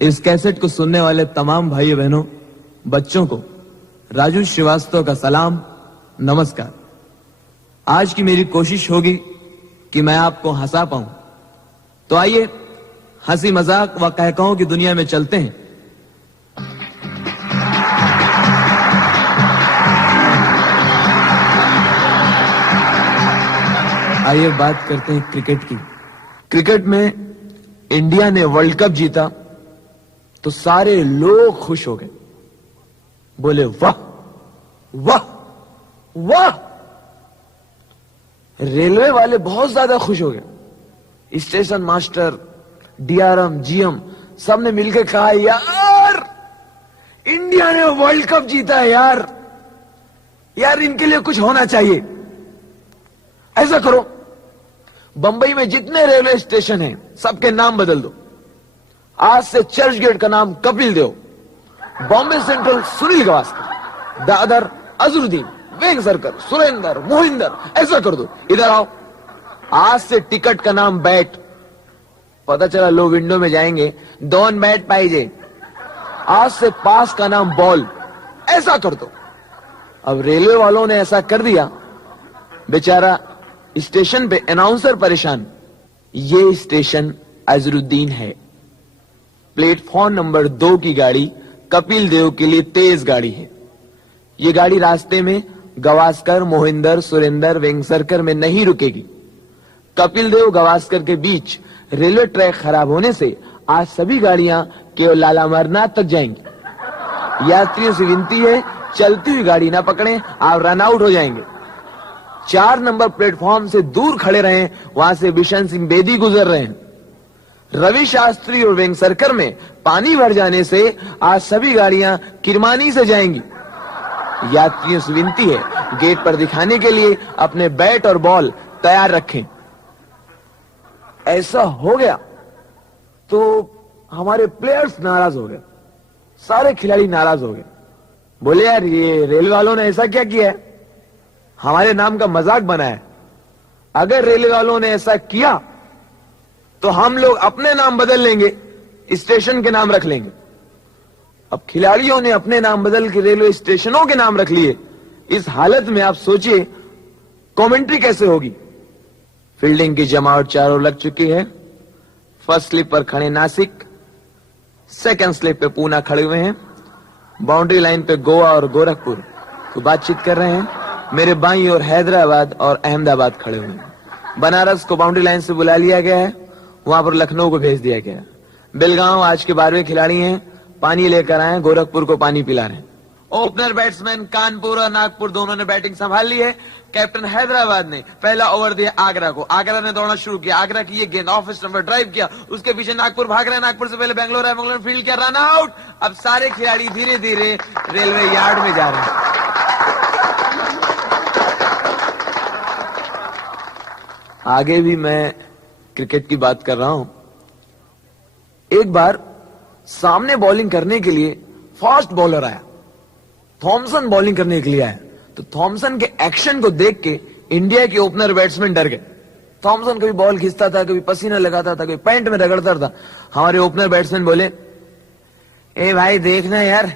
इस कैसेट को सुनने वाले तमाम भाई बहनों, बच्चों को राजू श्रीवास्तव का सलाम, नमस्कार। आज की मेरी कोशिश होगी कि मैं आपको हंसा पाऊं, तो आइए हंसी मजाक व कहकाओं की दुनिया में चलते हैं। आइए बात करते हैं क्रिकेट की। क्रिकेट में इंडिया ने वर्ल्ड कप जीता तो सारे लोग खुश हो गए, बोले वाह वाह वाह। रेलवे वाले बहुत ज्यादा खुश हो गए। स्टेशन मास्टर, डीआरएम, जीएम सब ने मिलकर कहा, यार इंडिया ने वर्ल्ड कप जीता है यार इनके लिए कुछ होना चाहिए। ऐसा करो, बंबई में जितने रेलवे स्टेशन हैं सबके नाम बदल दो। आज से चर्च गेट का नाम कपिल देव, बॉम्बे सेंट्रल सुनील गावस्कर, दादर अजरुद्दीन, वेंगसरकर, सुरेंदर, मोहिंदर, ऐसा कर दो। इधर आओ, आज से टिकट का नाम बैट। पता चला लोग विंडो में जाएंगे, डोंट बैट पाइजे। आज से पास का नाम बॉल, ऐसा कर दो। अब रेलवे वालों ने ऐसा कर दिया, बेचारा स्टेशन पे अनाउंसर परेशान। ये स्टेशन अजरुद्दीन है, प्लेटफॉर्म नंबर 2 की गाड़ी कपिल देव के लिए तेज गाड़ी है। ये गाड़ी रास्ते में गावस्कर, मोहिंदर, सुरेंदर, वेंगसरकर में नहीं रुकेगी। कपिल देव गावस्कर के बीच रेलवे ट्रैक खराब होने से आज सभी गाड़ियां केवल लाला अमरनाथ तक जाएंगी। यात्रियों से विनती है, चलती हुई गाड़ी ना पकड़ें, आप रन आउट हो जाएंगे। 4 नंबर प्लेटफॉर्म से दूर खड़े रहें, वहां से बिशन सिंह बेदी गुजर रहे हैं। रवि शास्त्री और वेंगसरकर में पानी भर जाने से आज सभी गाड़ियां किरमानी से जाएंगी। यात्रियों से विनती है, गेट पर दिखाने के लिए अपने बैट और बॉल तैयार रखें। ऐसा हो गया तो हमारे प्लेयर्स नाराज हो गए, सारे खिलाड़ी नाराज हो गए। बोले यार ये रेलवे वालों ने ऐसा क्या किया है, हमारे नाम का मजाक बनाया। अगर रेलवे वालों ने ऐसा किया तो हम लोग अपने नाम बदल लेंगे, स्टेशन के नाम रख लेंगे। अब खिलाड़ियों ने अपने नाम बदल के रेलवे स्टेशनों के नाम रख लिए। इस हालत में आप सोचिए कमेंट्री कैसे होगी। फील्डिंग की जमावट चारों लग चुकी है। फर्स्ट स्लिप पर खड़े नासिक, सेकंड स्लिप पे पूना खड़े हुए हैं, बाउंड्री लाइन पे गोवा और गोरखपुर को बातचीत कर रहे हैं। मेरे बाईं ओर हैदराबाद और अहमदाबाद खड़े हुए हैं। बनारस को बाउंड्री लाइन से बुला लिया गया है, वहां पर लखनऊ को भेज दिया गया। बेलगांव आज के 12वें खिलाड़ी हैं, पानी लेकर आए, गोरखपुर को पानी पिला रहे हैं। ओपनर बैट्समैन कानपुर और नागपुर दोनों ने बैटिंग संभाल ली है। कैप्टन हैदराबाद ने पहला ओवर दिया आगरा को, आगरा ने दौड़ना शुरू किया, आगरा की ये गेंद ऑफ स्टंप पर ड्राइव किया, उसके पीछे नागपुर भाग रहे हैं, नागपुर से पहले बेंगलोर है, बेंगलोर फील्ड किया, रन आउट। अब सारे खिलाड़ी धीरे धीरे रेलवे यार्ड में जा रहे हैं। आगे भी मैं क्रिकेट की बात कर रहा हूं। एक बार सामने बॉलिंग करने के लिए फास्ट बॉलर आया, थॉमसन बॉलिंग करने के लिए आया। तो थॉमसन के एक्शन को देख के इंडिया के ओपनर बैट्समैन डर गए। थॉमसन कभी बॉल खींचता था, कभी पसीना लगाता था, कभी पैंट में रगड़ता था। हमारे ओपनर बैट्समैन बोले, ए भाई देखना यार,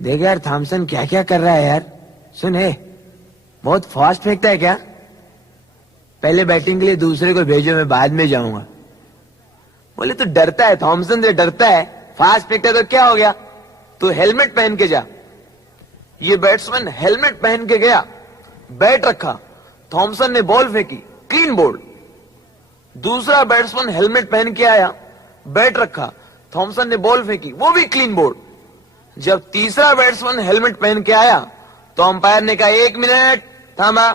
देख यार थॉमसन क्या क्या कर रहा है यार, सुन बहुत फास्ट फेंकता है क्या, पहले बैटिंग के लिए दूसरे को भेजो, मैं बाद में जाऊंगा। बोले तो डरता है, थॉमसन से डरता है, फास्ट फेंकता है तो क्या हो गया, तो हेलमेट पहन के जा। ये बैट्समैन हेलमेट पहन के गया, बैट रखा, थॉमसन ने बॉल फेंकी, क्लीन बोल्ड। दूसरा बैट्समैन हेलमेट पहन के आया, बैट रखा, थॉमसन ने बॉल फेंकी, वो भी क्लीन बोल्ड। जब तीसरा बैट्समैन हेलमेट पहन के आया तो अंपायर ने कहा, 1 मिनट थामा,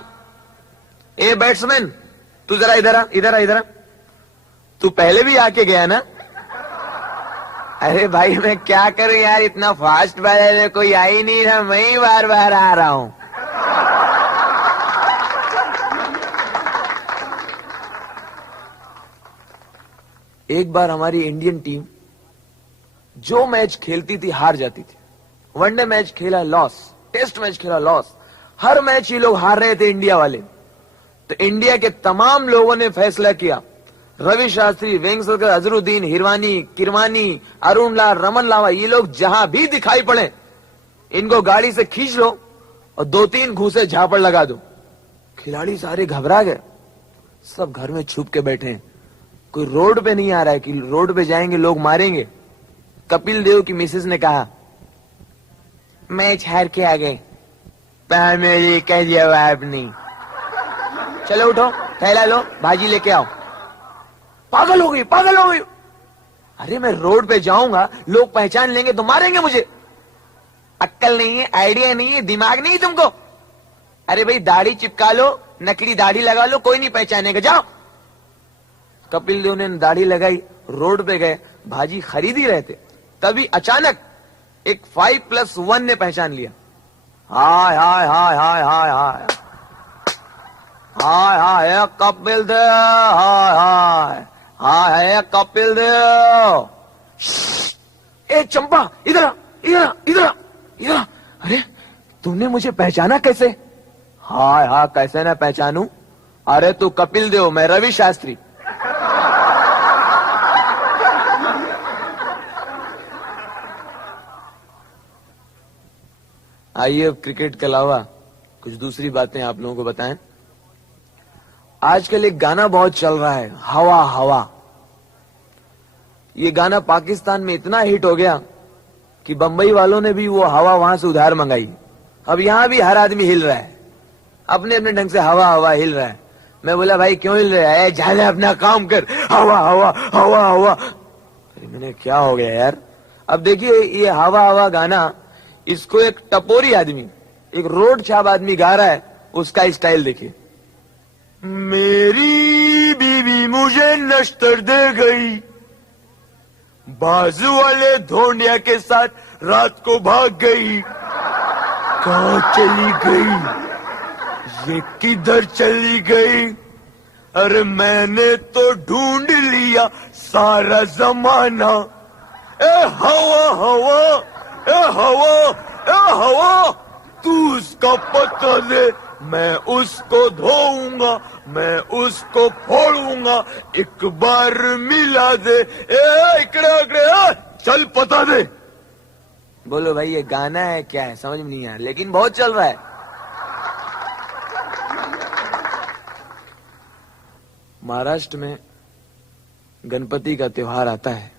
ए बैट्समैन तू जरा इधर आ, इधर आ, इधर आ, तू पहले भी आके गया ना। अरे भाई मैं क्या करूं यार, इतना फास्ट बॉलर कोई आ ही नहीं रहा, मैं ही बार बार आ रहा हूं। एक बार हमारी इंडियन टीम जो मैच खेलती थी हार जाती थी। वनडे मैच खेला लॉस, टेस्ट मैच खेला लॉस, हर मैच ये लोग हार रहे थे इंडिया वाले। तो इंडिया के तमाम लोगों ने फैसला किया, रवि शास्त्री, वेंकसरकर, अजरुद्दीन, हिरवानी, किरवानी, अरुण लाल, रमन लावा, ये लोग जहां भी दिखाई पड़े इनको गाड़ी से खींच लो और 2-3 घूसे झापड़ लगा दो। खिलाड़ी सारे घबरा गए, सब घर में छुप के बैठे हैं। कोई रोड पे नहीं आ रहा है कि रोड पे जाएंगे लोग मारेंगे। कपिल देव की मिसेस ने कहा, मैच हार के आ गए, पर मेरी का जवाब नहीं। चलो उठो, थैला लो, भाजी लेके आओ। पागल हो गई, पागल हो गई। अरे मैं रोड पे जाऊंगा, लोग पहचान लेंगे तो मारेंगे मुझे। अक्कल नहीं है, आइडिया नहीं है, दिमाग नहीं है तुमको। अरे भाई दाढ़ी चिपका लो, नकली दाढ़ी लगा लो, कोई नहीं पहचानेगा, जाओ। कपिल देव ने दाढ़ी लगाई, रोड पे गए, भाजी खरीद ही रहे थे, तभी अचानक एक 5+1 ने पहचान लिया। हाय हाय हाय हाय हाय हाय हाय हाय कपिल देव, हाय हाय हाय हाय कपिल देव। ए चंपा, इधर आ, इधर आ, इधर आ, इधर आ। अरे तुमने मुझे पहचाना कैसे? हाय हाय कैसे ना पहचानू? अरे तू कपिल देव, मैं रवि शास्त्री। आइए अब क्रिकेट के अलावा कुछ दूसरी बातें आप लोगों को बताएं। आजकल एक गाना बहुत चल रहा है, हवा हवा। ये गाना पाकिस्तान में इतना हिट हो गया कि बंबई वालों ने भी वो हवा वहां से उधार मंगाई। अब यहां भी हर आदमी हिल रहा है, अपने अपने ढंग से हवा हवा हिल रहा है। मैं बोला भाई क्यों हिल रहा है? झाले अपना काम कर, हवा हवा हवा हवा। अरे मैंने क्या हो गया यार? अब देखिए ये हवा हवा गाना, इसको एक टपोरी आदमी, एक रोड छाप आदमी गा रहा है, उसका स्टाइल देखिए। मेरी बीवी मुझे नश्तर दे गई, बाजू वाले धोंडिया के साथ रात को भाग गई। कहां चली गई? ये किधर चली गई? अरे मैंने तो ढूंढ लिया सारा जमाना। ए हवा हवा, ए हवा, ए हवा, तू उसका पता दे, मैं उसको धोऊंगा, मैं उसको फोड़ूंगा, एक बार मिला दे। ए इकड़े इकड़े, चल पता दे। बोलो भाई ये गाना है क्या है? समझ में नहीं आ रहा, लेकिन बहुत चल रहा है। महाराष्ट्र में गणपति का त्योहार आता है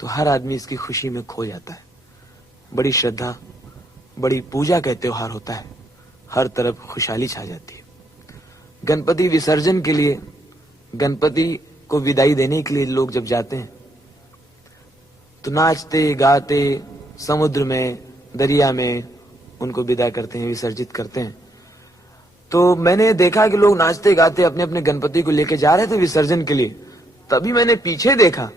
तो हर आदमी इसकी खुशी में खो जाता है। बड़ी श्रद्धा, बड़ी पूजा का त्योहार होता है, हर तरफ खुशहाली छा जाती है। गणपति विसर्जन के लिए, गणपति को विदाई देने के लिए लोग जब जाते हैं तो नाचते गाते समुद्र में, दरिया में उनको विदा करते हैं, विसर्जित करते हैं। तो मैंने देखा कि लोग नाचते गाते अपने अपने गणपति को लेके जा रहे थे विसर्जन के लिए। तभी मैंने पीछे देखा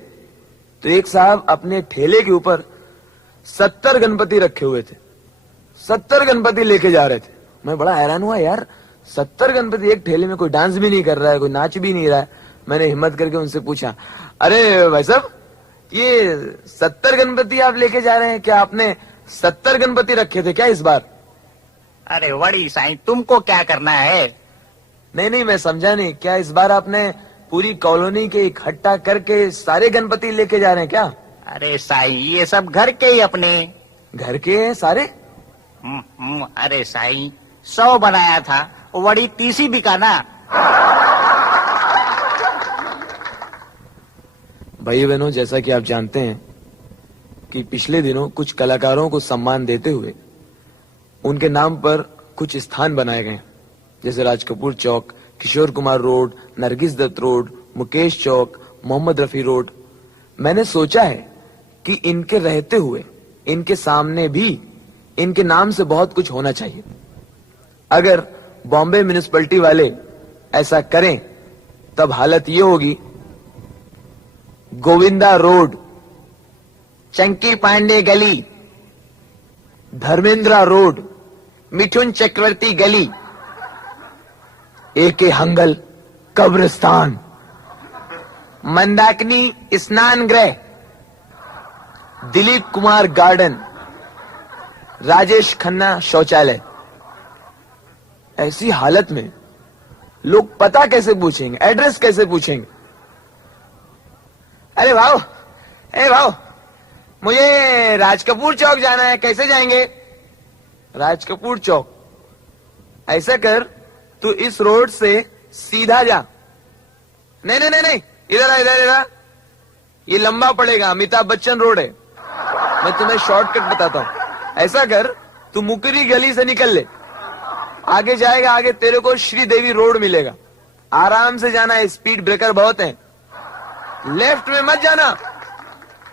तो एक साहब अपने ठेले के ऊपर 70 गणपति रखे हुए थे, 70 गणपति लेके जा रहे थे। मैं बड़ा हैरान हुआ यार, 70 गणपति एक ठेले में, कोई डांस भी नहीं कर रहा है, कोई नाच भी नहीं रहा है। मैंने हिम्मत करके उनसे पूछा, अरे भाई साहब ये 70 गणपति आप लेके जा रहे हैं, क्या आपने 70 गणपति रखे थे क्या इस बार? अरे वड़ी साईं, तुमको क्या करना है? नहीं मैं समझा नहीं, क्या इस बार आपने पूरी कॉलोनी के इकट्ठा करके सारे गणपति लेके जा रहे हैं क्या? अरे साईं ये सब घर के ही अपने। घर के हैं सारे? अरे साईं 100 बनाया था, वड़ी 30 ही बिका ना। भाई बहनों, जैसा कि आप जानते हैं कि पिछले दिनों कुछ कलाकारों को सम्मान देते हुए उनके नाम पर कुछ स्थान बनाए गए, जैसे राज कपूर चौक, किशोर कुमार रोड, नरगिस दत्त रोड, मुकेश चौक, मोहम्मद रफी रोड। मैंने सोचा है कि इनके रहते हुए इनके सामने भी इनके नाम से बहुत कुछ होना चाहिए। अगर बॉम्बे म्युनिसिपैलिटी वाले ऐसा करें तब हालत ये होगी, गोविंदा रोड, चंकी पांडे गली, धर्मेंद्रा रोड, मिठुन चक्रवर्ती गली, एके हंगल कब्रिस्तान, मंदाकिनी स्नान गृह, दिलीप कुमार गार्डन, राजेश खन्ना शौचालय। ऐसी हालत में लोग पता कैसे पूछेंगे, एड्रेस कैसे पूछेंगे? अरे भाऊ, ए भाऊ, मुझे राजकपूर चौक जाना है, कैसे जाएंगे? राजकपूर चौक? ऐसा कर, तू इस रोड से सीधा जा। नहीं नहीं नहीं नहीं, इधर इधर, ये लंबा पड़ेगा, अमिताभ बच्चन रोड है। मैं तुम्हें शॉर्टकट बताता हूं। ऐसा कर, तू मुकरी गली से निकल ले, आगे जाएगा, आगे तेरे को श्रीदेवी रोड मिलेगा। आराम से जाना है, स्पीड ब्रेकर बहुत है। लेफ्ट में मत जाना,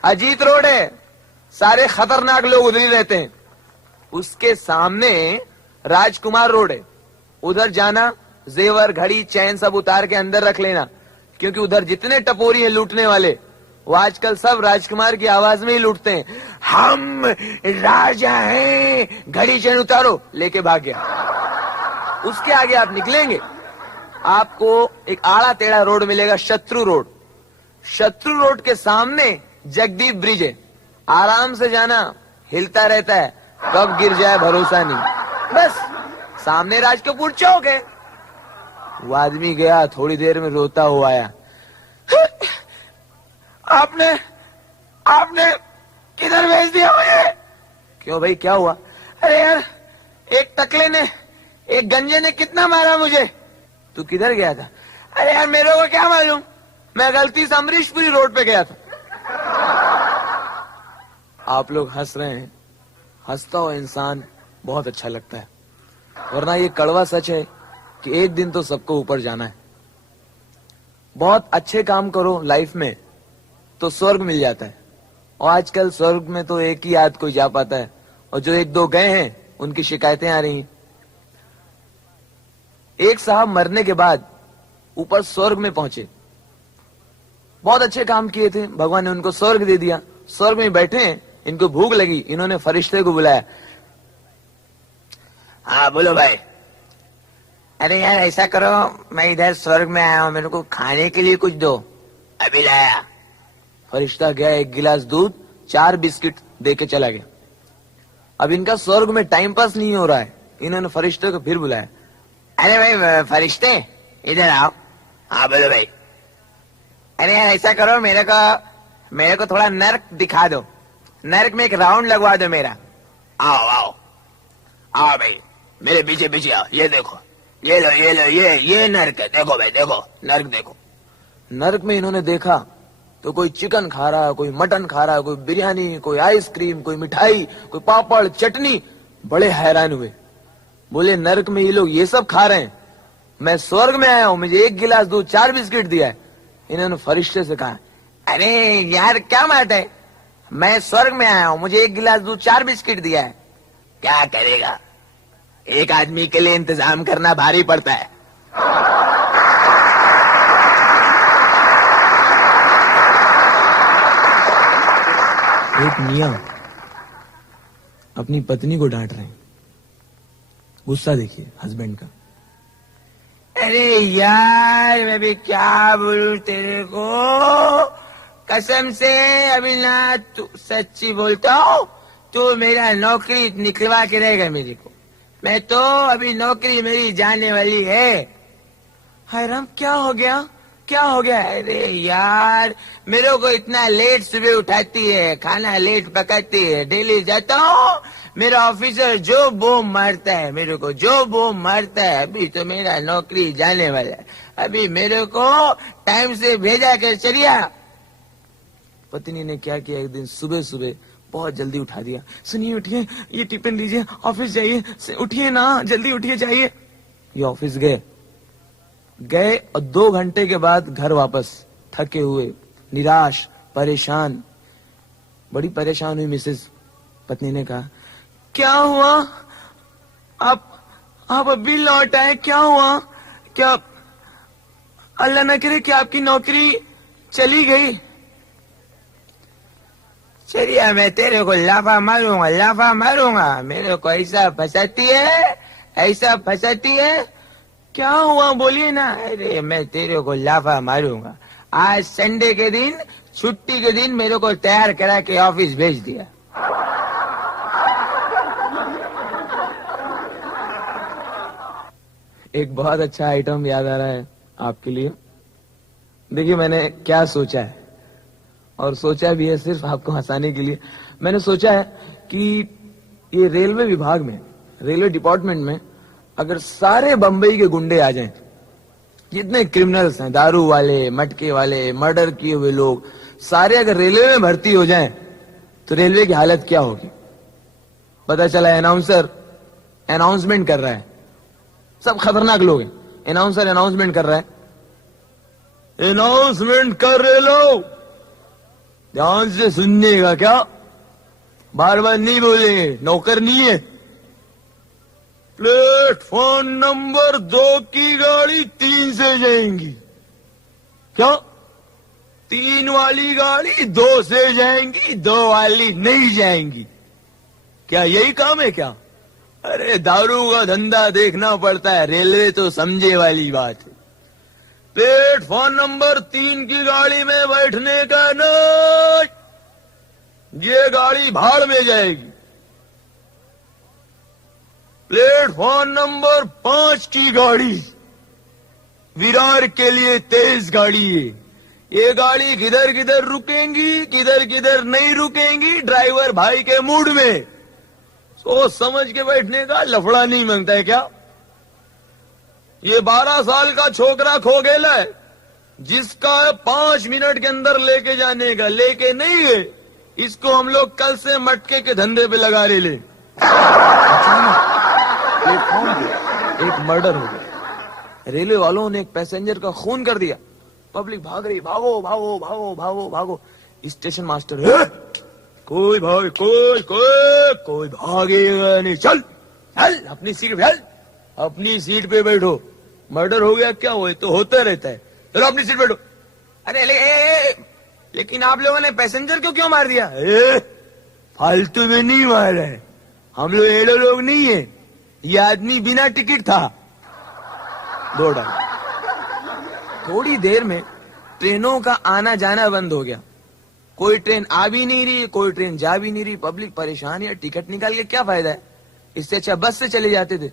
अजीत रोड है, सारे खतरनाक लोग उधर ही रहते हैं। उसके सामने राजकुमार रोड है, उधर जाना, जेवर घड़ी चैन सब उतार के अंदर रख लेना, क्योंकि उधर जितने टपोरी हैं लूटने वाले, वो आजकल सब राजकुमार की आवाज में ही लूटते हैं। हम राजा हैं, घड़ी चैन उतारो, लेके भाग गया। उसके आगे आप निकलेंगे, आपको एक आड़ा टेढ़ा रोड मिलेगा, शत्रु रोड। शत्रु रोड के सामने जगदीप ब्रिज है, आराम से जाना, हिलता रहता है, कब गिर जाए भरोसा नहीं। बस सामने राजकपूर चौक है। वो आदमी गया, थोड़ी देर में रोता हुआ आया। आपने किधर भेज दिया मुझे? क्यों भाई, क्या हुआ? अरे यार, एक टकले ने, एक गंजे ने कितना मारा मुझे। तू किधर गया था? अरे यार, मेरे को क्या मालूम, मैं गलती से अमरीशपुरी रोड पे गया था। आप लोग हंस रहे हैं, हंसता हुआ इंसान बहुत अच्छा लगता है, वरना ये कड़वा सच है कि एक दिन तो सबको ऊपर जाना है। बहुत अच्छे काम करो लाइफ में तो स्वर्ग मिल जाता है, और आजकल स्वर्ग में तो एक ही आध कोई जा पाता है, और जो एक दो गए हैं उनकी शिकायतें आ रही हैं। एक साहब मरने के बाद ऊपर स्वर्ग में पहुंचे, बहुत अच्छे काम किए थे, भगवान ने उनको स्वर्ग दे दिया। स्वर्ग में बैठे हैं, इनको भूख लगी, इन्होंने फरिश्ते को बुलाया। हाँ बोलो भाई। अरे यार ऐसा करो, मैं इधर स्वर्ग में आया हूं, मेरे को खाने के लिए कुछ दो। अभी लाया। फरिश्ता गया, एक गिलास दूध, 4 बिस्किट दे के चला गया। अब इनका स्वर्ग में टाइम पास नहीं हो रहा है, इन्होंने फरिश्ते को फिर बुलाया। अरे भाई फरिश्ते, इधर आओ। हाँ बोलो भाई। अरे यार ऐसा करो, मेरे को थोड़ा नर्क दिखा दो, नर्क में एक राउंड लगवा दो मेरा। आओ आओ आओ भाई, मेरे पीछे पीछे आओ, ये देखो, ये लो ये लो, ये नर्क है, देखो भाई, देखो नर्क देखो। नर्क में इन्होंने देखा तो कोई चिकन खा रहा है, कोई मटन खा रहा है, कोई बिरयानी, कोई आइसक्रीम, कोई मिठाई, कोई पापड़ चटनी। बड़े हैरान हुए, बोले नर्क में ये लोग ये सब खा रहे हैं, मैं स्वर्ग में आया हूं, मुझे एक गिलास दूध 4 बिस्किट दिया है। इन्होंने फरिश्ते से कहा, अरे यार क्या बात है, मैं स्वर्ग में आया हूं, मुझे एक गिलास दूध 4 बिस्किट दिया है। क्या करेगा, एक आदमी के लिए इंतजाम करना भारी पड़ता है। एक मियां अपनी पत्नी को डांट रहे हैं, गुस्सा देखिए हस्बैंड का। अरे यार, मैं भी क्या बोलूं तेरे को, कसम से अभी ना, तू सच्ची बोलता हूं, तू मेरा नौकरी निकलवा के रहेगा मेरे को, मैं तो अभी नौकरी मेरी जाने वाली है। हाय राम, क्या हो गया, क्या हो गया? अरे यार, मेरे को इतना लेट सुबह उठाती है, खाना लेट पकाती है, डेली जाता हूँ, मेरा ऑफिसर जो बूम मारता है, मेरे को जो बूम मारता है, अभी तो मेरा नौकरी जाने वाला है, अभी मेरे को टाइम से भेजा कर चलिया। पत्नी ने क्या किया, एक दिन सुबह सुबह बहुत जल्दी उठा दिया। सुनिए उठिए, ये टिफिन लीजिए, ऑफिस जाइए, उठिए ना, जल्दी उठिए जाइए। ये ऑफिस गए और 2 घंटे के बाद घर वापस, थके हुए, निराश, परेशान। बड़ी परेशान हुई मिसेस। पत्नी ने कहा, क्या हुआ, आप अभी लौट आए, क्या हुआ? क्या अल्लाह न करे कि आपकी नौकरी चली गई? चलिए मैं तेरे को लाफा मारूंगा, मेरे को ऐसा फंसाती है, क्या हुआ बोलिए ना। अरे मैं तेरे को लाफा मारूंगा, आज संडे के दिन, छुट्टी के दिन मेरे को तैयार करा के ऑफिस भेज दिया। एक बहुत अच्छा आइटम याद आ रहा है आपके लिए। देखिए मैंने क्या सोचा है, और सोचा भी है सिर्फ आपको हंसाने के लिए। मैंने सोचा है कि ये रेलवे विभाग में, रेलवे डिपार्टमेंट में अगर सारे बंबई के गुंडे आ जाएं, जितने क्रिमिनल्स हैं, दारू वाले, मटके वाले, मर्डर किए हुए लोग, सारे अगर रेलवे में भर्ती हो जाएं तो रेलवे की हालत क्या होगी। पता चला अनाउंसर अनाउंसमेंट कर रहा है, सब खतरनाक लोग हैं, अनाउंसर अनाउंसमेंट कर रहा है, अनाउंसमेंट कर रहे लोग ध्यान से सुनने का, क्या बार बार नहीं बोलेंगे, नौकर नहीं है। प्लेटफॉर्म नंबर 2 की गाड़ी 3 से जाएंगी, क्या 3 वाली गाड़ी 2 से जाएंगी, 2 वाली नहीं जाएंगी। क्या यही काम है क्या? अरे दारू का धंधा देखना पड़ता है, रेलवे तो समझे वाली बात है। प्लेटफॉर्म नंबर 3 की गाड़ी में बैठने का नहीं, ये गाड़ी भाड़ में जाएगी। प्लेटफॉर्म नंबर 5 की गाड़ी विरार के लिए तेज गाड़ी है, ये गाड़ी किधर किधर रुकेंगी, किधर किधर नहीं रुकेंगी, ड्राइवर भाई के मूड में सोच समझ के बैठने का, लफड़ा नहीं मांगता है क्या? ये 12 साल का छोकरा खो गया है, जिसका 5 मिनट के अंदर लेके जाने का, लेके नहीं है, इसको हम लोग कल से मटके के धंधे पे लगा रहे ले। प्लेटफॉर्म पे एक मर्डर हो गया, रेलवे वालों ने एक पैसेंजर का खून कर दिया, पब्लिक भाग रही, भागो भागो भागो भागो भागो। स्टेशन मास्टर कोई भाग, कोई भागेगा नहीं, चल चल अपनी सीट पे, चल अपनी सीट पे बैठो। मर्डर हो गया क्या, वो तो होता रहता है, चलो अपनी सीट बैठो। अरे लेकिन आप लोगों ने पैसेंजर को क्यों मार दिया? फालतू में नहीं मारा है, हम लोग एड़ो लोग नहीं है, ये आदमी बिना टिकट था। दौड़ा, थोड़ी देर में ट्रेनों का आना जाना बंद हो गया, कोई ट्रेन आ भी नहीं रही, कोई ट्रेन जा भी नहीं रही, पब्लिक परेशान है, टिकट निकाल के क्या फायदा है, इससे अच्छा बस से चले जाते थे।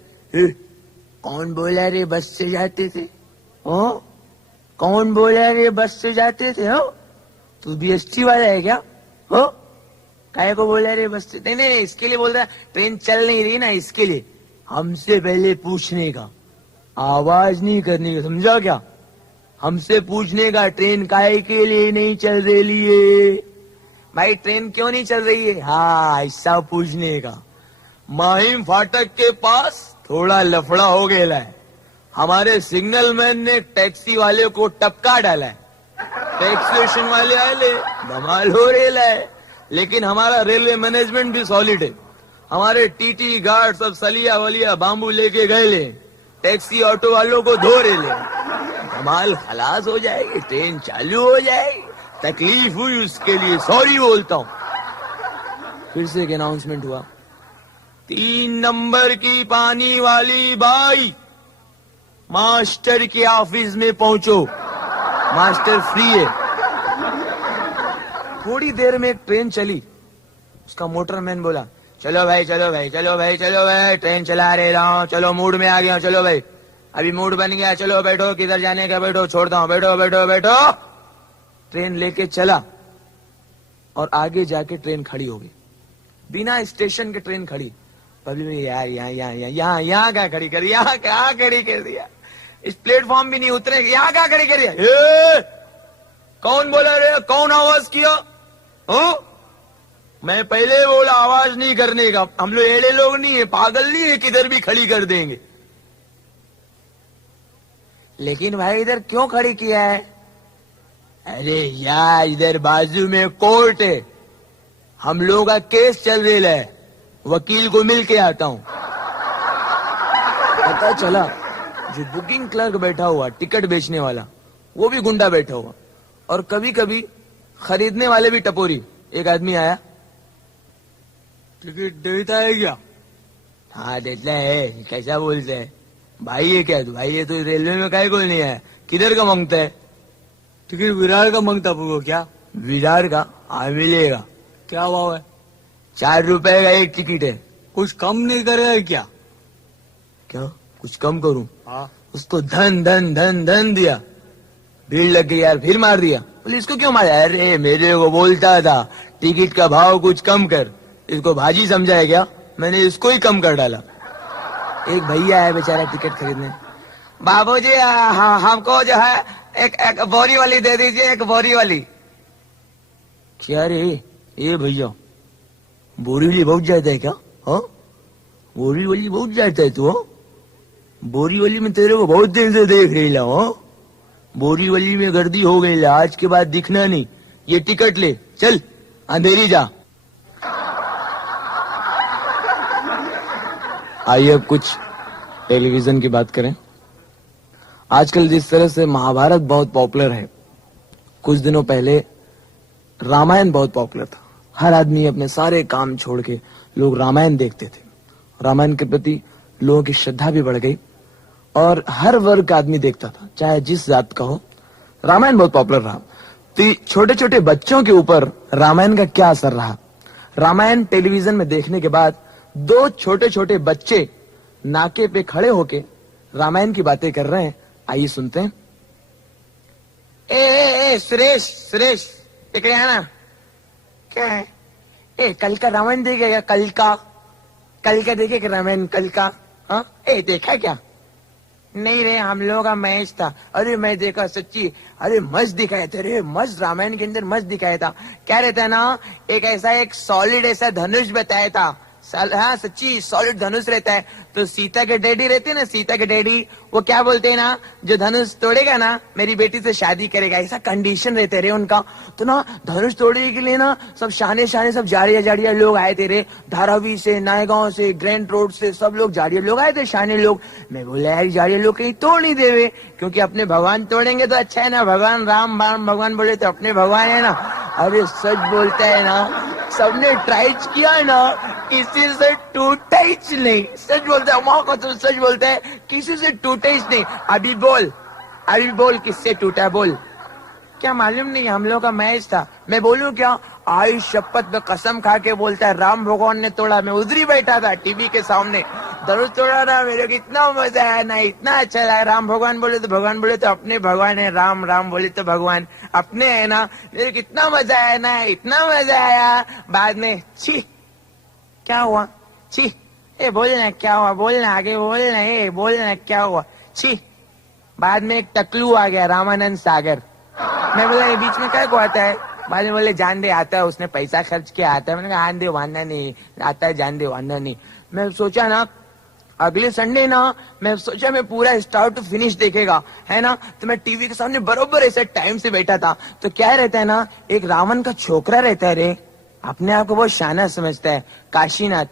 कौन बोला रे बस से जाते थे? ओ कौन बोला रे बस से जाते थे? हो तू BST वाला है क्या? हो काय को बोला रे बस से? नहीं नहीं, इसके लिए बोल रहा है, ट्रेन चल नहीं रही ना, इसके लिए हमसे पहले पूछने का, आवाज नहीं करने का, समझा क्या? हमसे पूछने का ट्रेन काहे के लिए नहीं चल रही है, भाई ट्रेन क्यों नहीं चल रही है, हाँ ऐसा पूछने का। माहिम फाटक के पास थोड़ा लफड़ा हो गया है, हमारे सिग्नल मैन ने टैक्सी वाले को टपका डाला है, टैक्स स्टेशन वाले आए, धमाल हो रहा है, लेकिन हमारा रेलवे मैनेजमेंट भी सॉलिड है, हमारे TT गार्ड सब सलिया वलिया बाम्बू लेके गए ले, टैक्सी ऑटो वालों को धो रहे ले, धमाल खलास हो जाएगी, ट्रेन चालू हो जाएगी। तकलीफ हुई उसके लिए सॉरी बोलता हूँ। फिर से एक अनाउंसमेंट हुआ, 3 नंबर की पानी वाली बाई मास्टर के ऑफिस में पहुंचो, मास्टर फ्री है। थोड़ी देर में एक ट्रेन चली, उसका मोटरमैन बोला, चलो भाई चलो भाई चलो भाई चलो भाई, ट्रेन चला रहे रहा, चलो मूड में आ गया, चलो भाई अभी मूड बन गया, चलो बैठो, किधर जाने का बैठो, छोड़ता हूं, बैठो बैठो बैठो। ट्रेन लेके चला और आगे जाके ट्रेन खड़ी हो गई, बिना स्टेशन के ट्रेन खड़ी। पब्लिक में यार यहाँ क्या खड़ी कर, यहाँ क्या खड़ी कर दिया, इस प्लेटफॉर्म भी नहीं उतरे, यहाँ क्या खड़ी कर दिया? कौन बोला रे, कौन आवाज किया? हो मैं पहले बोला आवाज नहीं करने का, हम लोग एड़े लोग नहीं है, पागल नहीं है, किधर भी खड़ी कर देंगे। लेकिन भाई इधर क्यों खड़ी किया है? अरे यार इधर बाजू में कोर्ट है, हम लोगों का केस चल रहा है, वकील को मिल के आता हूं। पता चला जो बुकिंग क्लर्क बैठा हुआ, टिकट बेचने वाला, वो भी गुंडा बैठा हुआ, और कभी कभी खरीदने वाले भी टपोरी। एक आदमी आया, टिकट देता है क्या? हाँ देता है। कैसा बोलता है? भाई ये क्या, भाई ये तो रेलवे में काहे कोई नहीं है, किधर का मांगता है? टिकट विरार का मांगता पूरा। क्या विरार का? हाँ मिलेगा। क्या भाव है? 4 रुपए का एक टिकट है। कुछ कम नहीं करेगा क्या? क्या कुछ कम करूं? हाँ। उसको धन धन धन धन दिया, भीड़ लग गई यार, फिर मार दिया, बोले इसको क्यों मारा? अरे मेरे को बोलता था टिकट का भाव कुछ कम कर, इसको भाजी समझा है क्या? मैंने इसको ही कम कर डाला। एक भैया है बेचारा टिकट खरीदने, बाबूजी हमको जो है एक बोरी वाली दे दीजिए, एक बोरी वाली। क्या रे ये भैया बोरी वाली बहुत जाता है क्या? हाँ बोरी वाली बहुत जाता है तू? बोरी वाली में तेरे को बहुत दिन से देख रही ला। बोरी वाली में गर्दी हो गई ला, आज के बाद दिखना नहीं। ये टिकट ले, चल अंधेरी जा। आइए अब कुछ टेलीविजन की बात करें। आजकल जिस तरह से महाभारत बहुत पॉपुलर है, कुछ दिनों पहले रामायण बहुत पॉपुलर था। हर आदमी अपने सारे काम छोड़ के लोग रामायण देखते थे। रामायण के प्रति लोगों की श्रद्धा भी बढ़ गई और हर वर्ग का आदमी देखता था, चाहे जिस जात का हो। रामायण बहुत पॉपुलर रहा। तो छोटे छोटे बच्चों के ऊपर रामायण का क्या असर रहा? रामायण टेलीविजन में देखने के बाद दो छोटे छोटे बच्चे नाके पे खड़े होके रामायण की बातें कर रहे हैं। आइए सुनते हैं। ए सुरेश सुरेश देख रहे हैं ना? क्या है? कल का रामायण देखेगा? कल का देखेगा रामायण कल का? हाँ देखा क्या? नहीं रे, हम लोगों का मैच था। अरे मैं देखा सच्ची, अरे मस्त दिखाया था रे, मस्त रामायण के अंदर मस्त दिखाया था। क्या रहता है ना, एक सॉलिड ऐसा धनुष बताया था। हाँ सच्ची सॉलिड धनुष रहता है। तो सीता के डैडी रहते हैं ना, सीता के डैडी वो क्या बोलते हैं ना, जो धनुष तोड़ेगा ना मेरी बेटी से शादी करेगा, ऐसा कंडीशन रहते रे उनका। तो ना धनुष तोड़ने के लिए ना सब शाने सब जाड़िया लोग आए थे रे, धारावी से, नायगांव से, ग्रैंड रोड से, सब लोग जाड़िया लोग आए थे, शाने लोग। मैं बोला यार जाड़िया लोग कहीं तोड़ नहीं देवे, क्योंकि अपने भगवान तोड़ेंगे तो अच्छा है ना, भगवान राम भगवान बोले तो अपने भगवान है ना। अरे सच बोलता है ना, सबने ट्राई किया है ना, किसी से टूटा ही नहीं। सच बोलता है, माँ को तो सच बोलता है, किसी से टूटा ही नहीं। अभी बोल किससे टूटा? बोल। क्या मालूम नहीं, हम लोग का मैच था। मैं बोलूं क्या? आई शपथ में कसम खा के बोलता है राम भगवान ने तोड़ा। मैं उधर ही बैठा था टीवी के सामने, धनुष तोड़ा ना, मेरे को इतना मजा आया ना, इतना अच्छा लगा। राम भगवान बोले तो भगवान बोले तो अपने भगवान है, राम बोले तो भगवान अपने है ना। मेरे को इतना मजा आया ना, इतना मजा आया। बाद में छी क्या हुआ? छी बोलना क्या हुआ? बोलना आगे बोलना, बोलना क्या हुआ? छी। बाद में एक टकलू आ गया, रामानंद सागर। मैं बोला ये बीच में क्या को आता है? बाद में बोले जान दे आता है, उसने पैसा खर्च किया आता है। मैंने कहा जान दे वाना नहीं आता है, जान दे वाना नहीं। मैं सोचा ना अगले संडे ना, मैं सोचा मैं पूरा स्टार्ट टू फिनिश देखेगा है ना। तो मैं टीवी के सामने बरोबर ऐसे टाइम से बैठा था। तो क्या रहता है ना, एक रावण का छोकरा रहता है रे, अपने आप को बहुत शाना समझता है, काशीनाथ।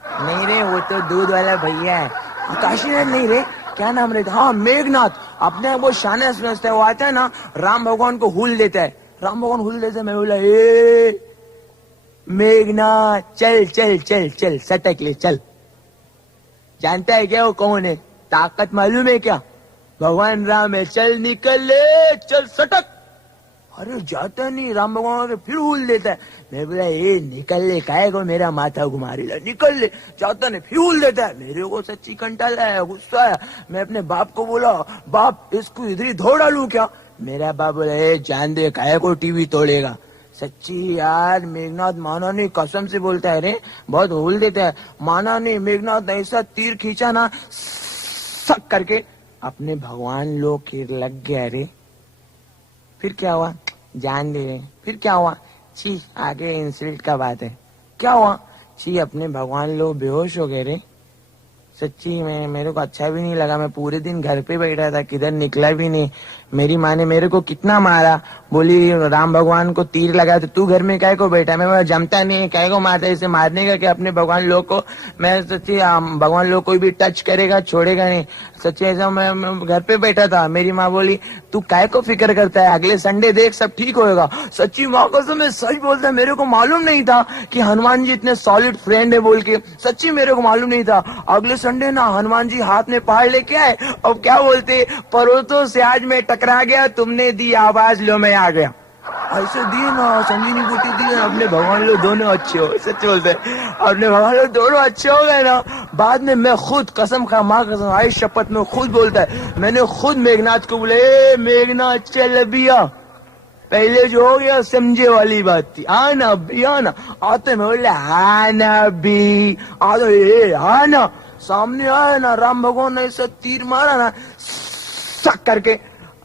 नहीं रे, वो तो दूध वाला भैया है। काशीनाथ नहीं रे, क्या नाम रहता? हाँ मेघनाथ। अपने आप को शाना समझता है। वो आता है ना, राम भगवान को हुल देता है, राम भगवान हुल देता है। मैं बोला मेघनाथ चल चल चल चल सटक ले चल। जानता है क्या वो कौन है? ताकत मालूम है क्या? भगवान राम है। चल निकल ले, चल सटक। अरे जाता नहीं, राम भगवान फिर हुल देता है। मैं बोला निकल ले, काहे को मेरा माथा घुमा रही है, निकल ले। जाता नहीं, फिर हुल देता है। मेरे को सच्ची कंटाला है, गुस्सा है। मैं अपने बाप को बोला, बाप इसको इधर ही धो डालू क्या? मेरा बाप बोला जान दे, काहे को टीवी तोड़ेगा। सच्ची यार मेघनाथ माना नहीं, कसम से बोलता है रे, बहुत हुल देता है। माना नहीं, मेघनाथ ऐसा तीर खींचा ना, सक करके अपने भगवान लोग के लग गया रे। फिर क्या हुआ जान दे रहे। फिर क्या हुआ? छी आगे इंसल्ट का बात है। क्या हुआ? छी अपने भगवान लोग बेहोश हो गए रे। सच्ची में मेरे को अच्छा भी नहीं लगा। मैं पूरे दिन घर पे बैठा था, किधर निकला भी नहीं। मेरी माँ ने मेरे को कितना मारा, बोली राम भगवान को तीर लगा तो तू घर में काहे को बैठा? मैं जमता नहीं, काहे को मारता? इसे मारने का कि अपने भगवान लोग को। मैं सच्ची भगवान लोग कोई भी टच करेगा छोड़ेगा नहीं। सच्ची ऐसा मैं घर पे बैठा था। मेरी माँ बोली तू काहे को फिक्र करता है, अगले संडे देख सब ठीक होएगा। सच्ची माँ को मैं सच बोलता, मेरे को मालूम नहीं था कि हनुमान जी इतने सॉलिड फ्रेंड है बोल के। सच्ची मेरे को मालूम नहीं था। अगले संडे ना हनुमान जी हाथ में पहाड़ लेके आए और क्या बोलते, पर्वतों से आज मैं टकरा गया, तुमने दी आवाज लो मैं आ गया। ऐसे दिए ना, संजीवनी बूटी दिए। अपने भगवान लोग दोनों अच्छे हो, सच बोलते हैं, अपने भगवान लोग दोनों अच्छे हो गए ना। बाद में मैं खुद कसम खा, माँ कसम आई शपथ में खुद बोलता है, मैंने खुद मेघनाथ को बोले मेघनाथ चल बिया। पहले जो हो गया समझे वाली बात थी, हाँ ना अभी, हाँ ना। आते मैं बोले हाँ ना अभी, आते हाँ ना। सामने आया ना, राम भगवान ने ऐसा तीर मारा ना, सक करके,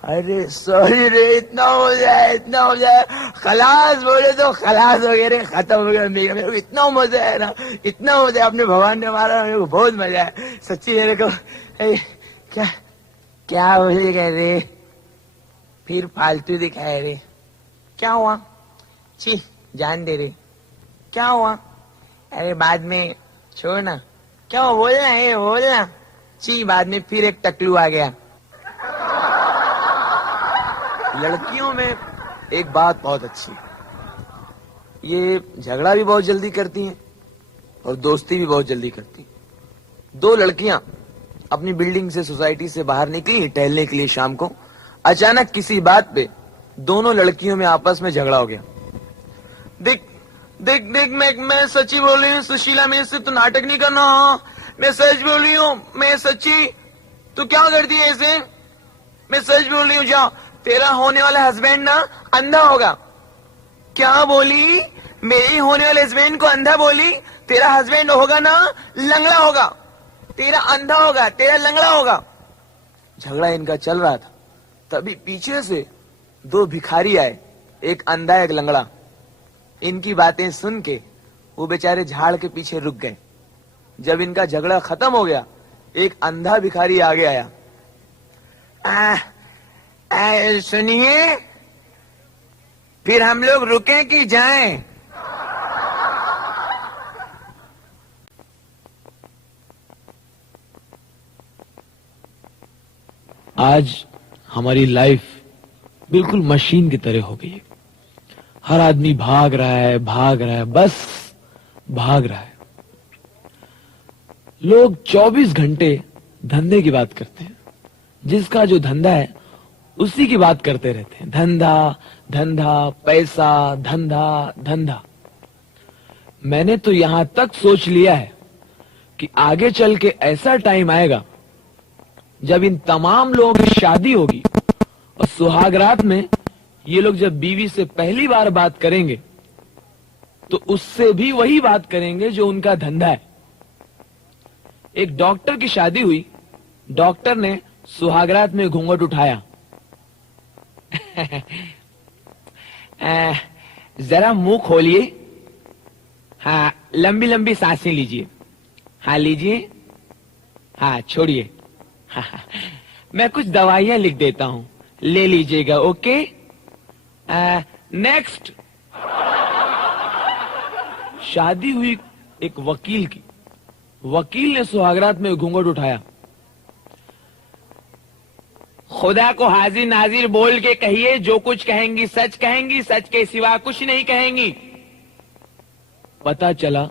अरे सॉरी रे, इतना हो जाए, इतना हो जाए, खलास बोले तो खलास वगैरह खत्म हो गया। मेरे को इतना मजा है ना, इतना मजा है, अपने भगवान ने मारा, मेरे को बहुत मजा है सच्ची। मेरे को क्या क्या बोले कह रहे, फिर फालतू दिखाए रे, क्या हुआ, ची जान दे रे, क्या हुआ, अरे बाद में छोड़ ना, क्या हुआ बोलना है, बोलना, ची बाद में फिर एक टकलू आ गया। लड़कियों में एक बात बहुत अच्छी है, ये झगड़ा भी बहुत जल्दी करती हैं और दोस्ती भी बहुत जल्दी करती हैं। दो लड़कियां अपनी बिल्डिंग से, सोसाइटी से बाहर निकली टहलने के लिए शाम को। अचानक किसी बात पे दोनों लड़कियों में आपस में झगड़ा हो गया। देख देख देख, मैं सच्ची बोल रही हूँ सुशीला, मेरे से तो नाटक नहीं करना, मैं सच बोल रही हूँ, मैं सच्ची, तू क्या करती है ऐसे, मैं सच बोल रही हूँ, जा, तेरा होने वाला हस्बैंड ना अंधा होगा। क्या बोली, मेरे होने वाले हस्बैंड को अंधा बोली, तेरा हस्बैंड होगा ना लंगड़ा होगा, तेरा अंधा होगा, तेरा लंगड़ा होगा। झगड़ा इनका चल रहा था, तभी पीछे से दो भिखारी आए, एक अंधा एक लंगड़ा। इनकी बातें सुन के वो बेचारे झाड़ के पीछे रुक गए। जब इनका झगड़ा खत्म हो गया, एक अंधा भिखारी आगे आया, सुनिए, फिर हम लोग रुकें कि जाएं? आज हमारी लाइफ बिल्कुल मशीन की तरह हो गई है। हर आदमी भाग रहा है, भाग रहा है, बस भाग रहा है। लोग 24 घंटे धंधे की बात करते हैं, जिसका जो धंधा है उसी की बात करते रहते हैं। धंधा धंधा, पैसा, धंधा धंधा। मैंने तो यहां तक सोच लिया है कि आगे चल के ऐसा टाइम आएगा जब इन तमाम लोगों की शादी होगी और सुहागरात में ये लोग जब बीवी से पहली बार बात करेंगे तो उससे भी वही बात करेंगे जो उनका धंधा है। एक डॉक्टर की शादी हुई, डॉक्टर ने सुहागरात में घूंघट उठाया। जरा मुंह खोलिए, हाँ लंबी लंबी सांसें लीजिए, हाँ लीजिए, हाँ छोड़िए, हाँ, मैं कुछ दवाइयां लिख देता हूं, ले लीजिएगा, ओके। नेक्स्ट। शादी हुई एक वकील की, वकील ने सुहागरात में घूंघट उठाया। खुदा को हाजिर नाजिर बोल के कहिए, जो कुछ कहेंगी सच कहेंगी, सच के सिवा कुछ नहीं कहेंगी। पता चला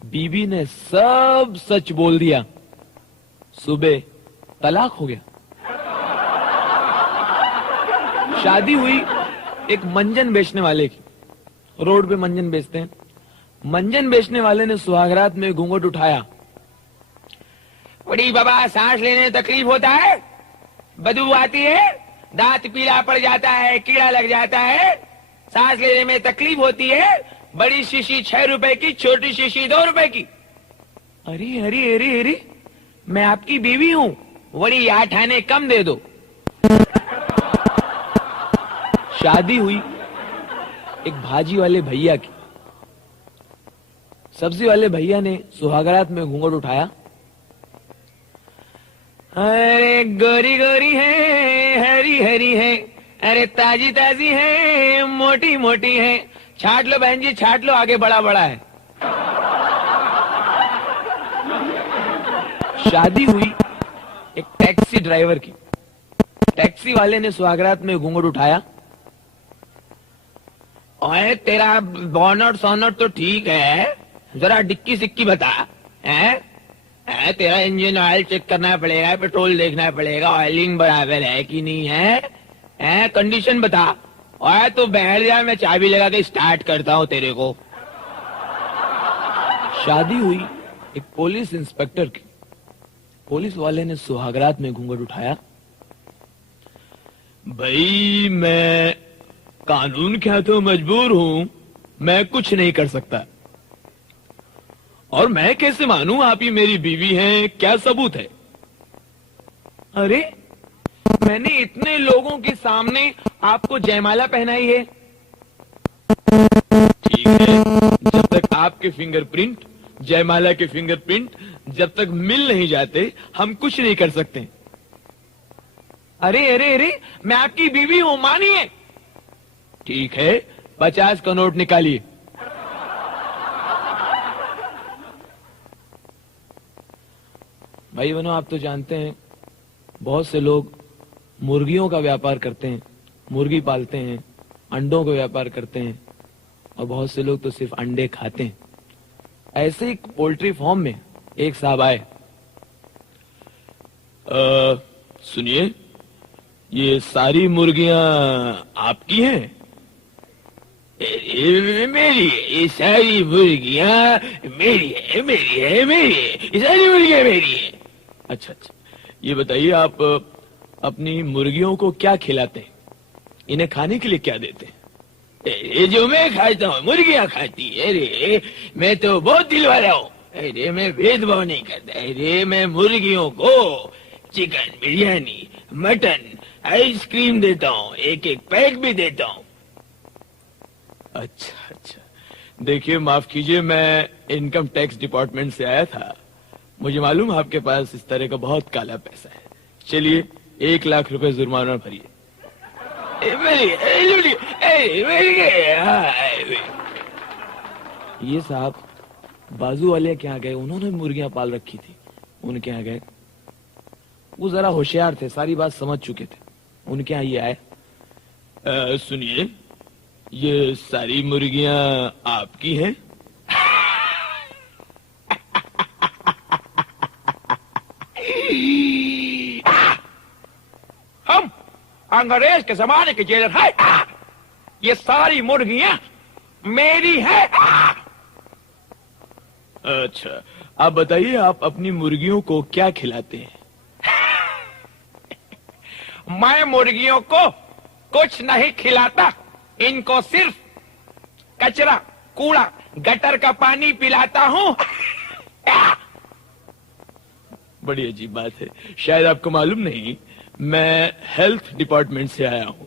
बीबी ने सब सच बोल दिया, सुबह तलाक हो गया। शादी हुई एक मंजन बेचने वाले की, रोड पे मंजन बेचते हैं। मंजन बेचने वाले ने सुहागरात में घूंघट उठाया। बड़ी बाबा, सांस लेने में तकलीफ होता है, बदबू आती है, दांत पीला पड़ जाता है, कीड़ा लग जाता है, सांस लेने में तकलीफ होती है, बड़ी शीशी 6 रुपए की, छोटी शीशी 2 रुपए की। अरे अरे अरे अरे, मैं आपकी बीवी हूं, बड़ी 8 आने कम दे दो। शादी हुई एक भाजी वाले भैया की, सब्जी वाले भैया ने सुहागरात में घूंघट उठाया। अरे गोरी गोरी है, हरी हरी है, अरे ताजी ताजी है, मोटी मोटी है, छाट लो बहन जी, छाट लो, आगे बड़ा बड़ा है। शादी हुई एक टैक्सी ड्राइवर की, टैक्सी वाले ने सुहागरात में घूंघट उठाया। ओए तेरा बोनट सोनट तो ठीक है, जरा डिक्की सिक्की बता, है? तेरा इंजन ऑयल चेक करना पड़ेगा, पेट्रोल देखना पड़ेगा, ऑयलिंग बराबर है कि नहीं है? कंडीशन बता। और तो बैठ जा, मैं चाबी लगा के स्टार्ट करता हूं तेरे को। शादी हुई एक पुलिस इंस्पेक्टर की, पुलिस वाले ने सुहागरात में घूंघट उठाया। भाई मैं कानून क्या तो मजबूर हूं, मैं कुछ नहीं कर सकता। और मैं कैसे मानूं आप ही मेरी बीवी हैं? क्या सबूत है? अरे मैंने इतने लोगों के सामने आपको जयमाला पहनाई है। ठीक है, जब तक आपके फिंगरप्रिंट, जयमाला के फिंगरप्रिंट जब तक मिल नहीं जाते, हम कुछ नहीं कर सकते। अरे अरे अरे, मैं आपकी बीवी हूं, मानिए। ठीक है, 50 का नोट निकालिए। भाई बहनों, आप तो जानते हैं बहुत से लोग मुर्गियों का व्यापार करते हैं, मुर्गी पालते हैं, अंडों का व्यापार करते हैं, और बहुत से लोग तो सिर्फ अंडे खाते हैं। ऐसे ही पोल्ट्री फार्म में एक साहब आए। सुनिए, ये सारी मुर्गियां आपकी हैं? मेरी है, ये सारी मुर्गियां मेरी है, मेरी है, मेरी है, ये सारी मुर्गियां मेरी है। अच्छा अच्छा, ये बताइए आप अपनी मुर्गियों को क्या खिलाते हैं? इन्हें खाने के लिए क्या देते हैं? ये जो मैं खाता हूँ मुर्गियां खाती है। अरे मैं तो बहुत दिल वाला हूँ। अरे मैं भेदभाव नहीं करता। अरे मैं मुर्गियों को चिकन, बिरयानी, मटन, आइसक्रीम देता हूँ, एक एक पैक भी देता हूँ। अच्छा अच्छा, देखिए माफ कीजिए, मैं इनकम टैक्स डिपार्टमेंट से आया था। मुझे मालूम आपके पास इस तरह का बहुत काला पैसा है। चलिए 1 लाख रुपए जुर्माना भरिए। ये साहब बाजू वाले के यहाँ गए, उन्होंने मुर्गियां पाल रखी थी, उनके यहाँ गए। वो जरा होशियार थे, सारी बात समझ चुके थे। उनके यहाँ ये आए। सुनिए, ये सारी मुर्गियां आपकी हैं? हम अंग्रेज के जमाने के जेलर है। ये सारी मुर्गियां मेरी है। अच्छा, आप बताइए, आप अपनी मुर्गियों को क्या खिलाते हैं? मैं मुर्गियों को कुछ नहीं खिलाता, इनको सिर्फ कचरा, कूड़ा, गटर का पानी पिलाता हूँ। बड़ी अजीब बात है, शायद आपको मालूम नहीं, मैं हेल्थ डिपार्टमेंट से आया हूँ।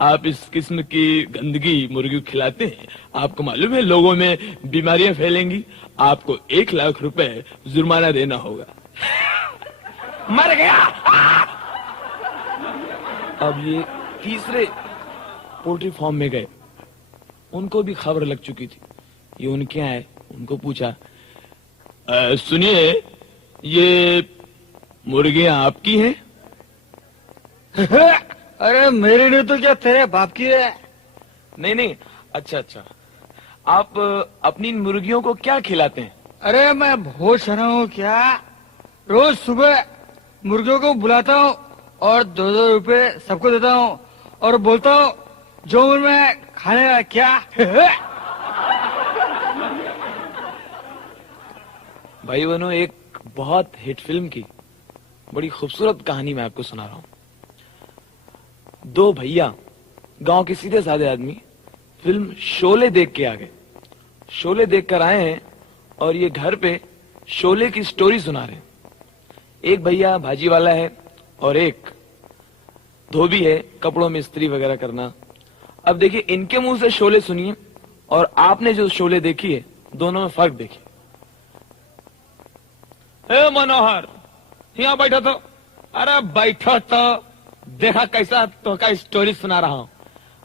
आप इस किस्म की गंदगी मुर्गी खिलाते हैं, आपको मालूम है लोगों में बीमारियां फैलेंगी। आपको 1 लाख रुपए जुर्माना देना होगा। मर गया। अब ये तीसरे पोल्ट्री फार्म में गए, उनको भी खबर लग चुकी थी। ये उनके आए, उनको पूछा, सुनिए, ये मुर्गियां आपकी हैं? अरे मेरी नहीं तो क्या तेरे बाप की है? नहीं नहीं, अच्छा अच्छा, आप अपनी मुर्गियों को क्या खिलाते हैं? अरे मैं बहुत शर्म हूँ क्या, रोज सुबह मुर्गियों को बुलाता हूँ और 2-2 रुपए सबको देता हूँ और बोलता हूँ जो मन में खाने का क्या। भाई बहनों, एक बहुत हिट फिल्म की बड़ी खूबसूरत कहानी मैं आपको सुना रहा हूँ। 2 भैया गांव के सीधे साधे आदमी फिल्म शोले देख के आ गए। शोले देख कर आए हैं और ये घर पे शोले की स्टोरी सुना रहे हैं। एक भैया भाजी वाला है और एक धोबी है, कपड़ों में इस्त्री वगैरह करना। अब देखिए, इनके मुंह से शोले सुनिए और आपने जो शोले देखी है, दोनों में फर्क देखिए। मनोहर, यहाँ बैठा तो। अरे बैठो तो, देखा कैसा तो का स्टोरी सुना रहा हूँ।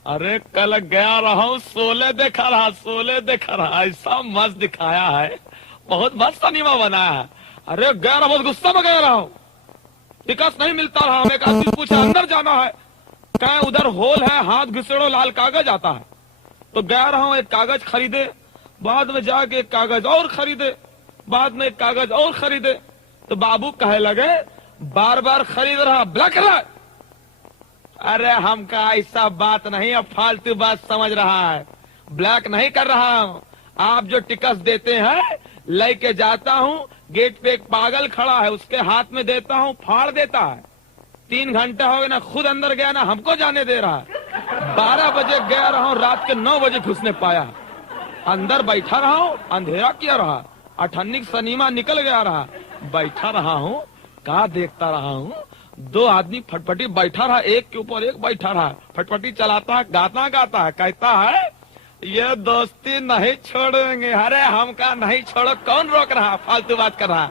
अरे कल गया रहा हूँ, शोले देखा रहा, शोले देखा रहा, ऐसा मस्त दिखाया है, बहुत मस्त सिनेमा बनाया है। अरे गया रहा, बहुत गुस्सा में गया रहा हूँ, टिकट नहीं मिलता रहा। एक आदमी पूछा अंदर जाना है, कहे उधर होल है, हाथ घिसड़ो, लाल कागज आता है। तो गया रहा हूँ, एक कागज खरीदे, बाद में जाके एक कागज और खरीदे, बाद में एक कागज और खरीदे। तो बाबू कहे लगे, बार बार खरीद रहा, ब्लैक है। अरे हमका ऐसा बात नहीं, अब फालतू बात समझ रहा है, ब्लैक नहीं कर रहा हूँ। आप जो टिकट देते हैं लेके जाता हूँ, गेट पे एक पागल खड़ा है, उसके हाथ में देता हूँ, फाड़ देता है। 3 घंटे हो गए ना, खुद अंदर गया ना हमको जाने दे रहा है। 12 बजे गया रहा हूँ, रात के 9 बजे घुसने पाया। अंदर बैठा रहा हूँ, अंधेरा किया रहा, अठन्नी सनीमा निकल गया रहा, बैठा रहा हूँ, कहा देखता रहा हूँ, 2 आदमी फटफटी बैठा रहा, एक के ऊपर एक बैठा रहा, फटफटी चलाता है, गाता गाता है, कहता है ये दोस्ती नहीं छोड़ेंगे। अरे हमका नहीं छोड़ो, कौन रोक रहा, फालतू बात कर रहा।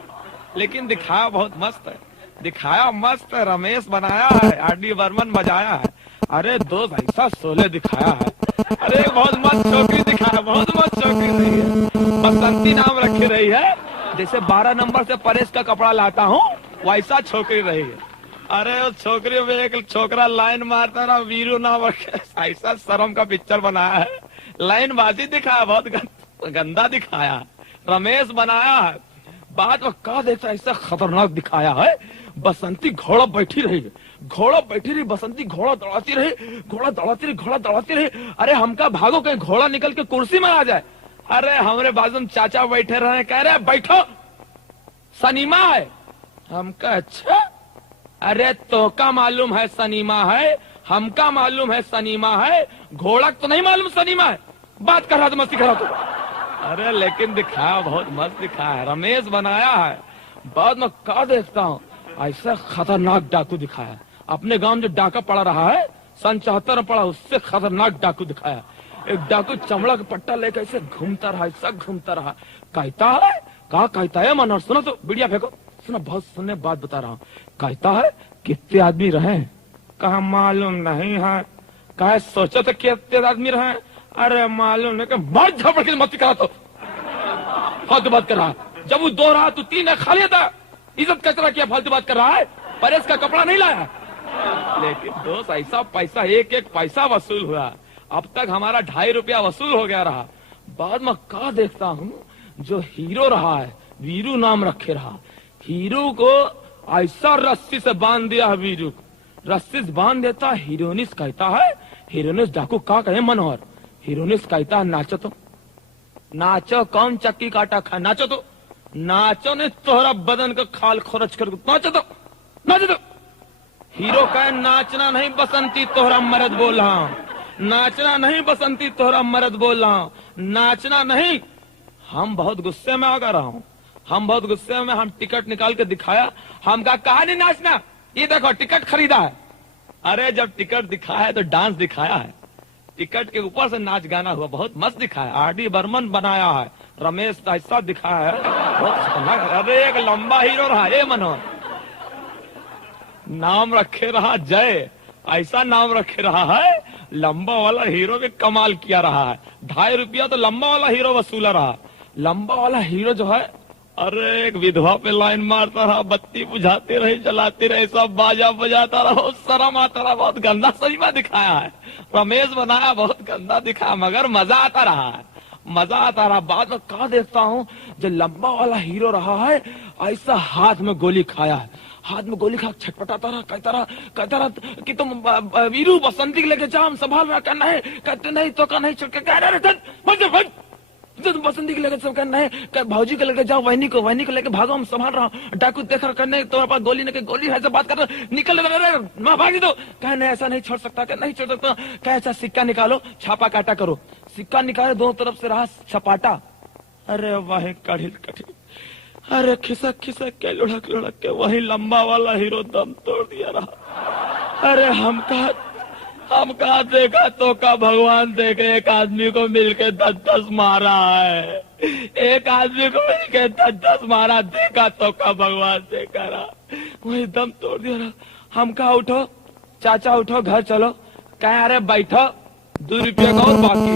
लेकिन दिखाया बहुत मस्त है, दिखाया मस्त है, रमेश बनाया है, आर.डी. बर्मन बजाया है। अरे दोस्त ऐसा शोले दिखाया है, अरे बहुत मस्त छोकरी दिखाया, बहुत मस्त छोकरी रही है, बसंती नाम रखी रही है। जैसे 12 नंबर से परेश का कपड़ा लाता हूँ, वैसा छोकरी रही है। अरे उस छोकरी में एक छोकरा लाइन मारता रहा, वीरू नाम रखे, ऐसा शर्म का पिक्चर बनाया है, लाइन बाजी दिखाया, बहुत गंदा दिखाया, रमेश बनाया है। बात वो कहा देखता ऐसा खतरनाक दिखाया है। बसंती घोड़ा बैठी रही, घोड़ा बैठी रही, बसंती घोड़ा दौड़ाती रही, घोड़ा दौड़ाती रही, घोड़ा दौड़ाती रही। अरे हमका भागो कहीं घोड़ा निकल के कुर्सी में आ जाए। अरे हमारे बाजू में चाचा बैठे रहे, कह रहे बैठो सनीमा है। हमका अच्छा, अरे तो का मालूम है सनीमा है, हमका मालूम है सनीमा है, घोड़ा तो नहीं मालूम सनीमा है। बात कर रहा तो मस्ती कर रहा तो। अरे लेकिन दिखाया बहुत मस्त दिखाया है, रमेश बनाया है। बाद में क्या देखता हूँ, ऐसा खतरनाक डाकू दिखाया। अपने गांव में जो डाका पड़ा रहा है, सन 74 में पड़ा, उससे खतरनाक डाकू दिखाया। एक डाकू चमड़ा का पट्टा लेकर ऐसे घूमता रहा, ऐसा घूमता रहा। कहता है, कहा कहता है मनोहर, सुनो तो बिड़िया फेंको, सुनो बहुत सुनने बात बता रहा हूँ। कहता है कितने आदमी रहे, कहा मालूम नहीं है। कहा सोचो तो कितने आदमी रहे, अरे मालूम नहीं। मार झपड़ के मत करा तो फालतू बात कर रहा है। जब वो 2 रहा तो 3 खा लिया था, इज्जत कचरा किया, फालतू बात कर रहा है। परेश का कपड़ा नहीं लाया, लेकिन दोस्त ऐसा पैसा, एक एक पैसा वसूल हुआ। अब तक हमारा 2.5 रुपया वसूल हो गया रहा। बाद में क्या देखता हूँ, जो हीरो रहा है, वीरू नाम रखे रहा, हीरो को ऐसा रस्सी से बांध दिया है। वीरू रस्सी से बांध देता, हीरोनिस कहता है, हीरोनिस डाकू का कहे मनोहर, हीरोनिस कहता है नाचो तो, नाचो, कौन चक्की काटा खा, नाचो तो, नाचो ने तोहरा बदन का खाल खोरच कर, नाचो तो, नाचो तो। हीरो कहे नाचना नहीं बसंती तोहरा मर्द बोल रहा हूं, नाचना नहीं बसंती तोहरा मर्द बोल रहा हूं, नाचना नहीं। हम बहुत गुस्से में आ गया रहा हूं, हम बहुत गुस्से में, हम टिकट निकाल के दिखाया, हम कहा नहीं नाचना, ये देखो टिकट खरीदा है। अरे जब टिकट दिखाया है तो डांस दिखाया है, टिकट के ऊपर से नाच गाना हुआ, बहुत मस्त दिखाया। आर.डी. बर्मन बनाया है, रमेश ऐसा दिखाया है, बहुत खतरनाक। अरे एक लंबा हीरो रहा, ये मनोहर नाम रखे रहा, जय ऐसा नाम रखे रहा है। लंबा वाला हीरो भी कमाल किया रहा है, 2.5 रुपया तो लंबा वाला हीरो वसूला रहा। लंबा वाला हीरो जो है, अरे एक विधवा पे लाइन मारता रहा, बत्ती बुझाती रही, जलाती रही, सब बाजा बजाता रहा, बहुत शर्म आता रहा, बहुत गंदा सजीवा दिखाया है। रमेश बनाया, बहुत गंदा दिखाया, मगर मजा आता रहा है, मजा आता रहा। बाद में कहा देखता हूँ, जो लंबा वाला हीरो रहा है, ऐसा हाथ में गोली खाया है, हाथ में गोली खा छटपटाता रहा, कहता रहा कि तुम वीरू बसंती लेके जाओ, हम संभाल रहा, कहना है, कहते नहीं तो का नहीं, छुट के कह रहे तुम बसंती के लेकर सब कहना है, भाजी को लेकर जाओ, वहनी को लेकर भागो, हम संभाल रहा हूँ। डाकू देख रहा, करने तुम्हारे पास गोली नहीं, गोली है, बात कर रहा, निकल रहा, भागी दो। कहे नहीं ऐसा नहीं छोड़ सकता, नहीं छोड़ सकता। कहे ऐसा सिक्का निकालो, छापा काटा करो। सिक्का निकाले, दोनों तरफ से रहा छपाटा। अरे वाह कढ़िल कढ़िल, अरे खिसक खिसक के लुढ़क लुढ़क के वही लंबा वाला हीरो दम तोड़ दिया रहा। अरे हम कहा देखा तो का भगवान देखे, एक आदमी को मिलके 10-10 मारा है, एक आदमी को मिलके 10-10 मारा, देखा तो का भगवान देखा रहा, वही दम तोड़ दिया रहा। हम कहा उठो चाचा, उठो घर चलो। कहे अरे बैठो, 2 रुपया का और बाकी।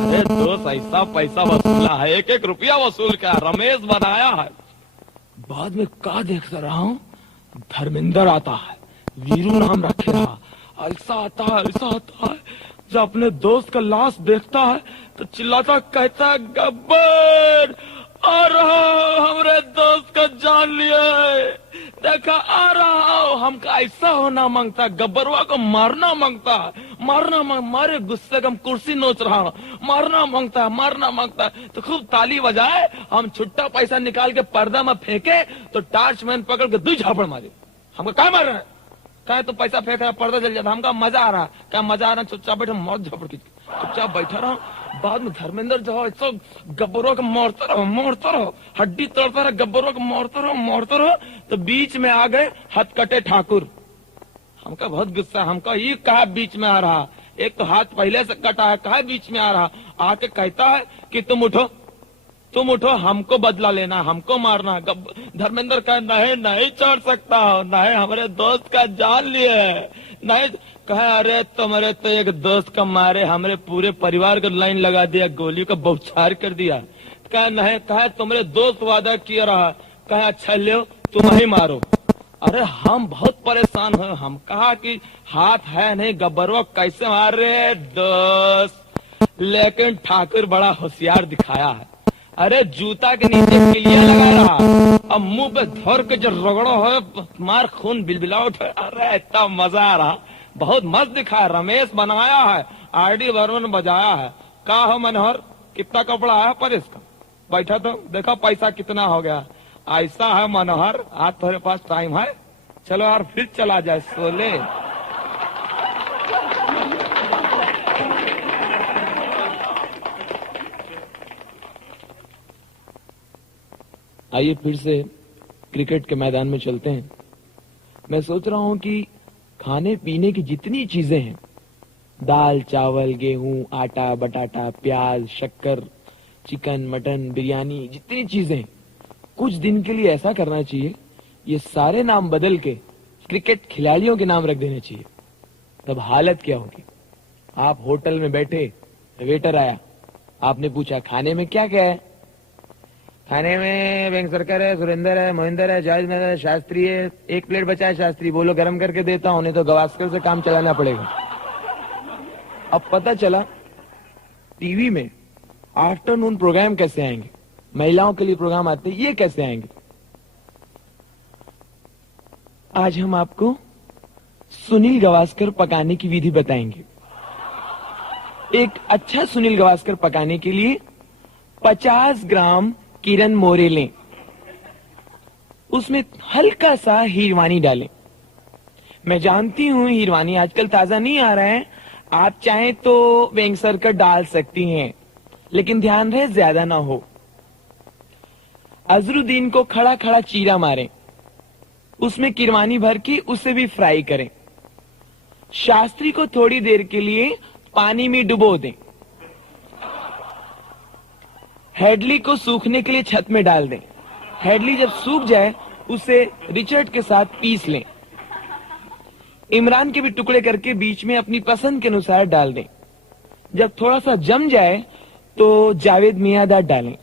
अरे दोस्त ऐसा पैसा वसूला है, 1-1 रुपया वसूल किया, रमेश बनाया है। बाद में क्या देखता रहा हूँ, धर्मेंद्र आता है, वीरू नाम रखे रहा, ऐसा आता है, ऐसा आता है। जब अपने दोस्त का लाश देखता है तो चिल्लाता, कहता है गब्बर आ रहा, हमरे दोस्त का जान लिया है, देखा आ रहा हो। हमका ऐसा होना मांगता, गब्बरवा को मारना मांगता, मारे गुस्से का हम कुर्सी नोच रहा हूँ, मारना मांगता। तो खूब ताली बजाए, हम छुट्टा पैसा निकाल के पर्दा में फेंके तो टार्च मैन पकड़ के 2 झापड़ मारे। हमको क्या मार रहा है, कहे तो पैसा फेंक रहा, पर्दा जल जाता। हमका मजा आ रहा, क्या मजा आ रहा, चुपचाप बैठे, मौत झपड़ के चुपचाप बैठा रहा। बाद में धर्मेंद्र जो है गब्बरों को मारता रहो, हड्डी तोड़ता रहो, गब्बरों को मारता रहो। तो बीच में आ गए हथकटे ठाकुर। हमका बहुत गुस्सा, हमका ये कहा बीच में आ रहा, एक तो हाथ पहले से कटा है, कहा बीच में आ रहा। आके कहता है कि तुम उठो, हमको बदला लेना, हमको मारना। धर्मेंद्र कहा नहीं छोड़ सकता हूँ, नहीं हमारे दोस्त का जान लिए है, नहीं। कहा अरे तुम्हारे तो एक दोस्त का मारे हमारे पूरे परिवार को लाइन लगा दिया, गोली का बौछार कर दिया। कहा नहीं, कहा तुम्हारे दोस्त वादा किया रहा। कहा अच्छा ले तुम ही मारो। अरे हम बहुत परेशान हैं, हम कहा कि हाथ है नहीं, गब्बरों कैसे मार रहे दोस्त। लेकिन ठाकुर बड़ा होशियार दिखाया है। अरे जूता के नीचे किलिया लगा रहा, अब मुंह पे धर के जो रगड़ो है मार खून बिलबिला उठे। अरे इतना मजा आ रहा, बहुत मस्त दिखाया। रमेश बनाया है, आरडी बर्मन बजाया है। का हो मनोहर, कितना कपड़ा आया पर इसका? बैठा तो देखो पैसा कितना हो गया। ऐसा है मनोहर, आज तुम्हारे पास टाइम है, चलो यार फिर चला जाए सोले। आइए फिर से क्रिकेट के मैदान में चलते हैं। मैं सोच रहा हूं कि खाने पीने की जितनी चीजें हैं, दाल चावल गेहूं आटा बटाटा प्याज शक्कर चिकन मटन बिरयानी, जितनी चीजें, कुछ दिन के लिए ऐसा करना चाहिए ये सारे नाम बदल के क्रिकेट खिलाड़ियों के नाम रख देने चाहिए। तब हालत क्या होगी? आप होटल में बैठे, वेटर आया, आपने पूछा खाने में क्या क्या है? खाने में वेंकसरकर है, सुरेंद्र है, महेंद्र है, जायज है, शास्त्री है, एक प्लेट बचा है शास्त्री, बोलो गरम करके देता हूं, नहीं तो गवास्कर से काम चलाना पड़ेगा। अब पता चला टीवी में आफ्टरनून प्रोग्राम कैसे आएंगे, महिलाओं के लिए प्रोग्राम आते हैं, ये कैसे आएंगे? आज हम आपको सुनील गावस्कर पकाने की विधि बताएंगे। एक अच्छा सुनील गावस्कर पकाने के लिए 50 ग्राम किरण मोरे लें, उसमें हल्का सा हीरवानी डालें। मैं जानती हूं हीरवानी आजकल ताजा नहीं आ रहा है, आप चाहें तो वेंगसरकर डाल सकती हैं, लेकिन ध्यान रहे ज्यादा ना हो। अजरुद्दीन को खड़ा खड़ा चीरा मारें, उसमें किरवानी भर के उसे भी फ्राई करें। शास्त्री को थोड़ी देर के लिए पानी में डुबो दें। हेडली को सूखने के लिए छत में डाल दें। हेडली जब सूख जाए उसे रिचर्ड के साथ पीस लें। इमरान के भी टुकड़े करके बीच में अपनी पसंद के अनुसार डाल दें। जब थोड़ा सा जम जाए तो जावेद मियादाद डालें।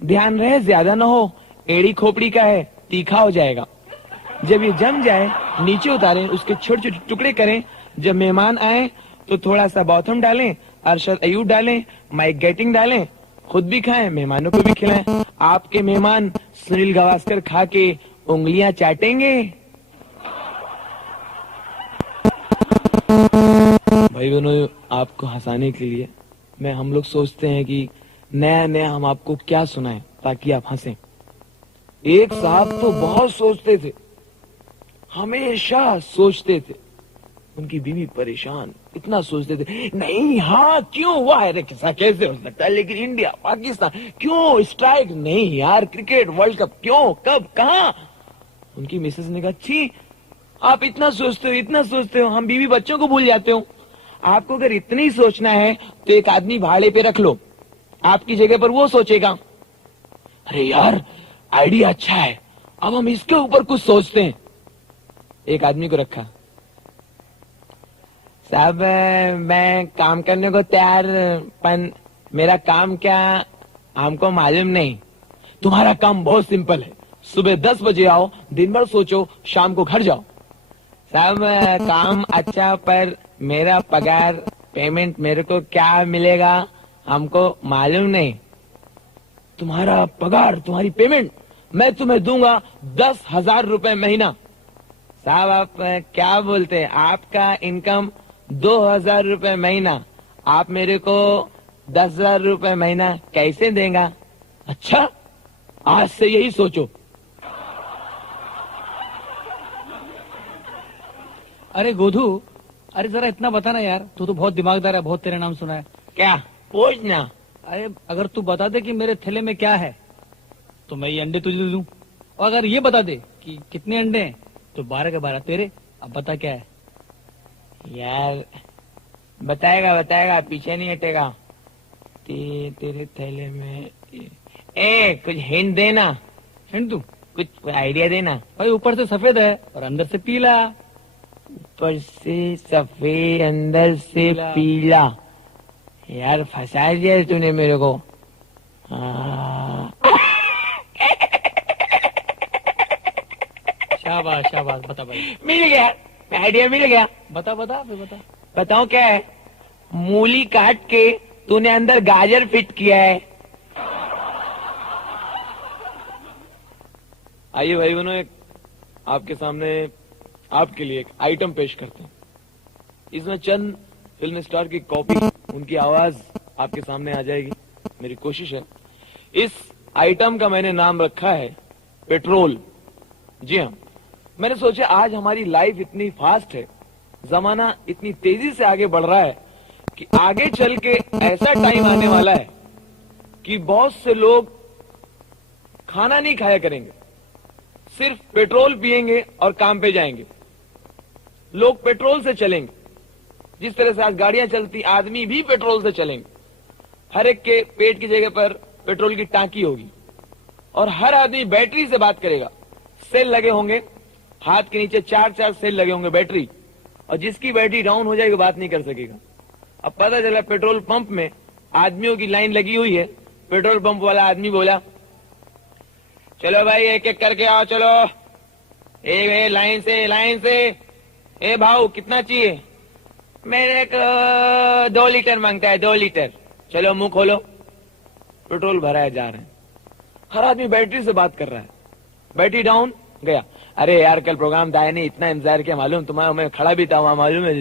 ध्यान रहे ज्यादा ना हो, एड़ी खोपड़ी का है, तीखा हो जाएगा। जब ये जम जाए नीचे उतारें, उसके छोटे छोटे टुकड़े करें। जब मेहमान आए तो थोड़ा सा बॉथम डालें, अरशद अयूब डालें, माइक गेटिंग डालें, खुद भी खाएं, मेहमानों को भी खिलाएं। आपके मेहमान सुनील गावस्कर खा के उंगलियां चाटेंगे। भाई बहनों, आपको हंसाने के लिए हम लोग सोचते हैं कि नया नया हम आपको क्या सुनाएं ताकि आप हंसें। एक साहब तो बहुत सोचते थे, हमेशा सोचते थे, उनकी बीवी परेशान, इतना सोचते थे, नहीं हाँ क्यों हुआ है, कैसे हो सकता है, लेकिन इंडिया पाकिस्तान क्यों स्ट्राइक नहीं यार, क्रिकेट वर्ल्ड कप क्यों, कब, कहां। उनकी मिसेस ने कहा, छी आप इतना सोचते हो, हम बीवी बच्चों को भूल जाते हो। आपको अगर इतनी सोचना है तो एक आदमी भाड़े पे रख लो, आपकी जगह पर वो सोचेगा। अरे यार आइडिया अच्छा है, अब हम इसके ऊपर कुछ सोचते हैं। एक आदमी को रखा, साहब मैं काम करने को तैयार, पर मेरा काम क्या हमको मालूम नहीं। तुम्हारा काम बहुत सिंपल है, सुबह 10 बजे आओ, दिन भर सोचो, शाम को घर जाओ। साहब काम अच्छा, पर मेरा पगार पेमेंट मेरे को क्या मिलेगा हमको मालूम नहीं। तुम्हारा पगार, तुम्हारी पेमेंट मैं तुम्हें दूंगा 10,000 रुपए महीना। साहब आप क्या बोलते हैं, आपका इनकम 2,000 रुपए महीना, आप मेरे को 10,000 रुपए महीना कैसे देगा? अच्छा आज से यही सोचो। अरे गोधू, अरे जरा इतना बता ना यार, तू तो बहुत दिमागदार है, बहुत तेरा नाम सुना है। क्या पूछना? अरे अगर तू बता दे कि मेरे थैले में क्या है तो मैं ये अंडे तुझे दे दूं, और अगर ये बता दे कि कितने अंडे हैं तो 12 के 12 तेरे। अब बता क्या है। यार बताएगा बताएगा, पीछे नहीं हटेगा। तेरे थैले में कुछ हिंट देना, हिंट दूं? कुछ आइडिया देना। भाई ऊपर से सफेद है और अंदर से पीला। ऊपर से सफेद अंदर से पीला। यार फंसा दिया तूने मेरे को। शाबाश शाबाश, बता भाई। मिल गया, आइडिया मिल गया। बता बता फिर बता। बताओ क्या है? मूली काट के तूने अंदर गाजर फिट किया है। आइए भाई बहनों, एक आपके सामने आपके लिए एक आइटम पेश करते हैं। इसमें चंद फिल्म स्टार की कॉपी, उनकी आवाज आपके सामने आ जाएगी। मेरी कोशिश है। इस आइटम का मैंने नाम रखा है पेट्रोल। जी हाँ, मैंने सोचा आज हमारी लाइफ इतनी फास्ट है, जमाना इतनी तेजी से आगे बढ़ रहा है कि आगे चल के ऐसा टाइम आने वाला है कि बहुत से लोग खाना नहीं खाया करेंगे, सिर्फ पेट्रोल पिएंगे और काम पे जाएंगे। लोग पेट्रोल से चलेंगे। जिस तरह से आज गाड़ियां चलती, आदमी भी पेट्रोल से चलेंगे। हर एक के पेट की जगह पर पेट्रोल की टांकी होगी और हर आदमी बैटरी से बात करेगा। सेल लगे होंगे, हाथ के नीचे 4-4 सेल लगे होंगे बैटरी, और जिसकी बैटरी डाउन हो जाएगी बात नहीं कर सकेगा। अब पता चला पेट्रोल पंप में आदमियों की लाइन लगी हुई है। पेट्रोल पंप वाला आदमी बोला, चलो भाई एक एक करके आओ, चलो एक लाइन से। ए भाऊ कितना चाहिए? मेरे को 2 लीटर मांगता है, 2 लीटर। चलो मुंह खोलो, पेट्रोल भराया जा रहे हैं। हर आदमी बैटरी से बात कर रहा है। बैटरी डाउन गया। अरे यार कल प्रोग्राम था नहीं, इतना इंतजार किया मालूम तुम्हारा, मैं खड़ा भी था वहां मालूम है।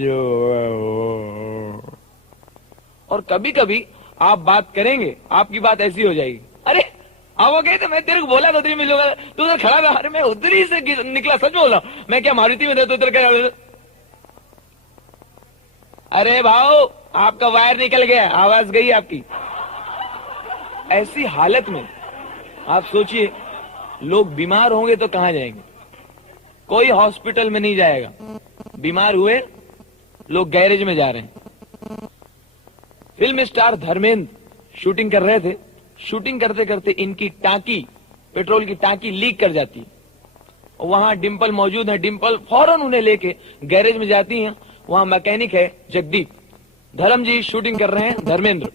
और कभी कभी आप बात करेंगे, आपकी बात ऐसी हो जाएगी, अरे आओगे तो मैं तेरे को बोला था उधर मिलूंगा, तू उधर खड़ा था। अरे मैं उधर ही से निकला, सच बोला। मैं क्या मारुति में था तो उधर क्या? अरे भाऊ आपका वायर निकल गया, आवाज गई आपकी। ऐसी हालत में आप सोचिए, लोग बीमार होंगे तो कहां जाएंगे? कोई हॉस्पिटल में नहीं जाएगा। बीमार हुए लोग गैरेज में जा रहे हैं। फिल्म स्टार धर्मेंद्र शूटिंग कर रहे थे। शूटिंग करते करते इनकी टांकी, पेट्रोल की टांकी लीक कर जाती है। वहां डिंपल मौजूद है। डिंपल फौरन उन्हें लेके गैरेज में जाती हैं। वहां मैकेनिक है जगदीप। धर्म जी शूटिंग कर रहे हैं धर्मेंद्र।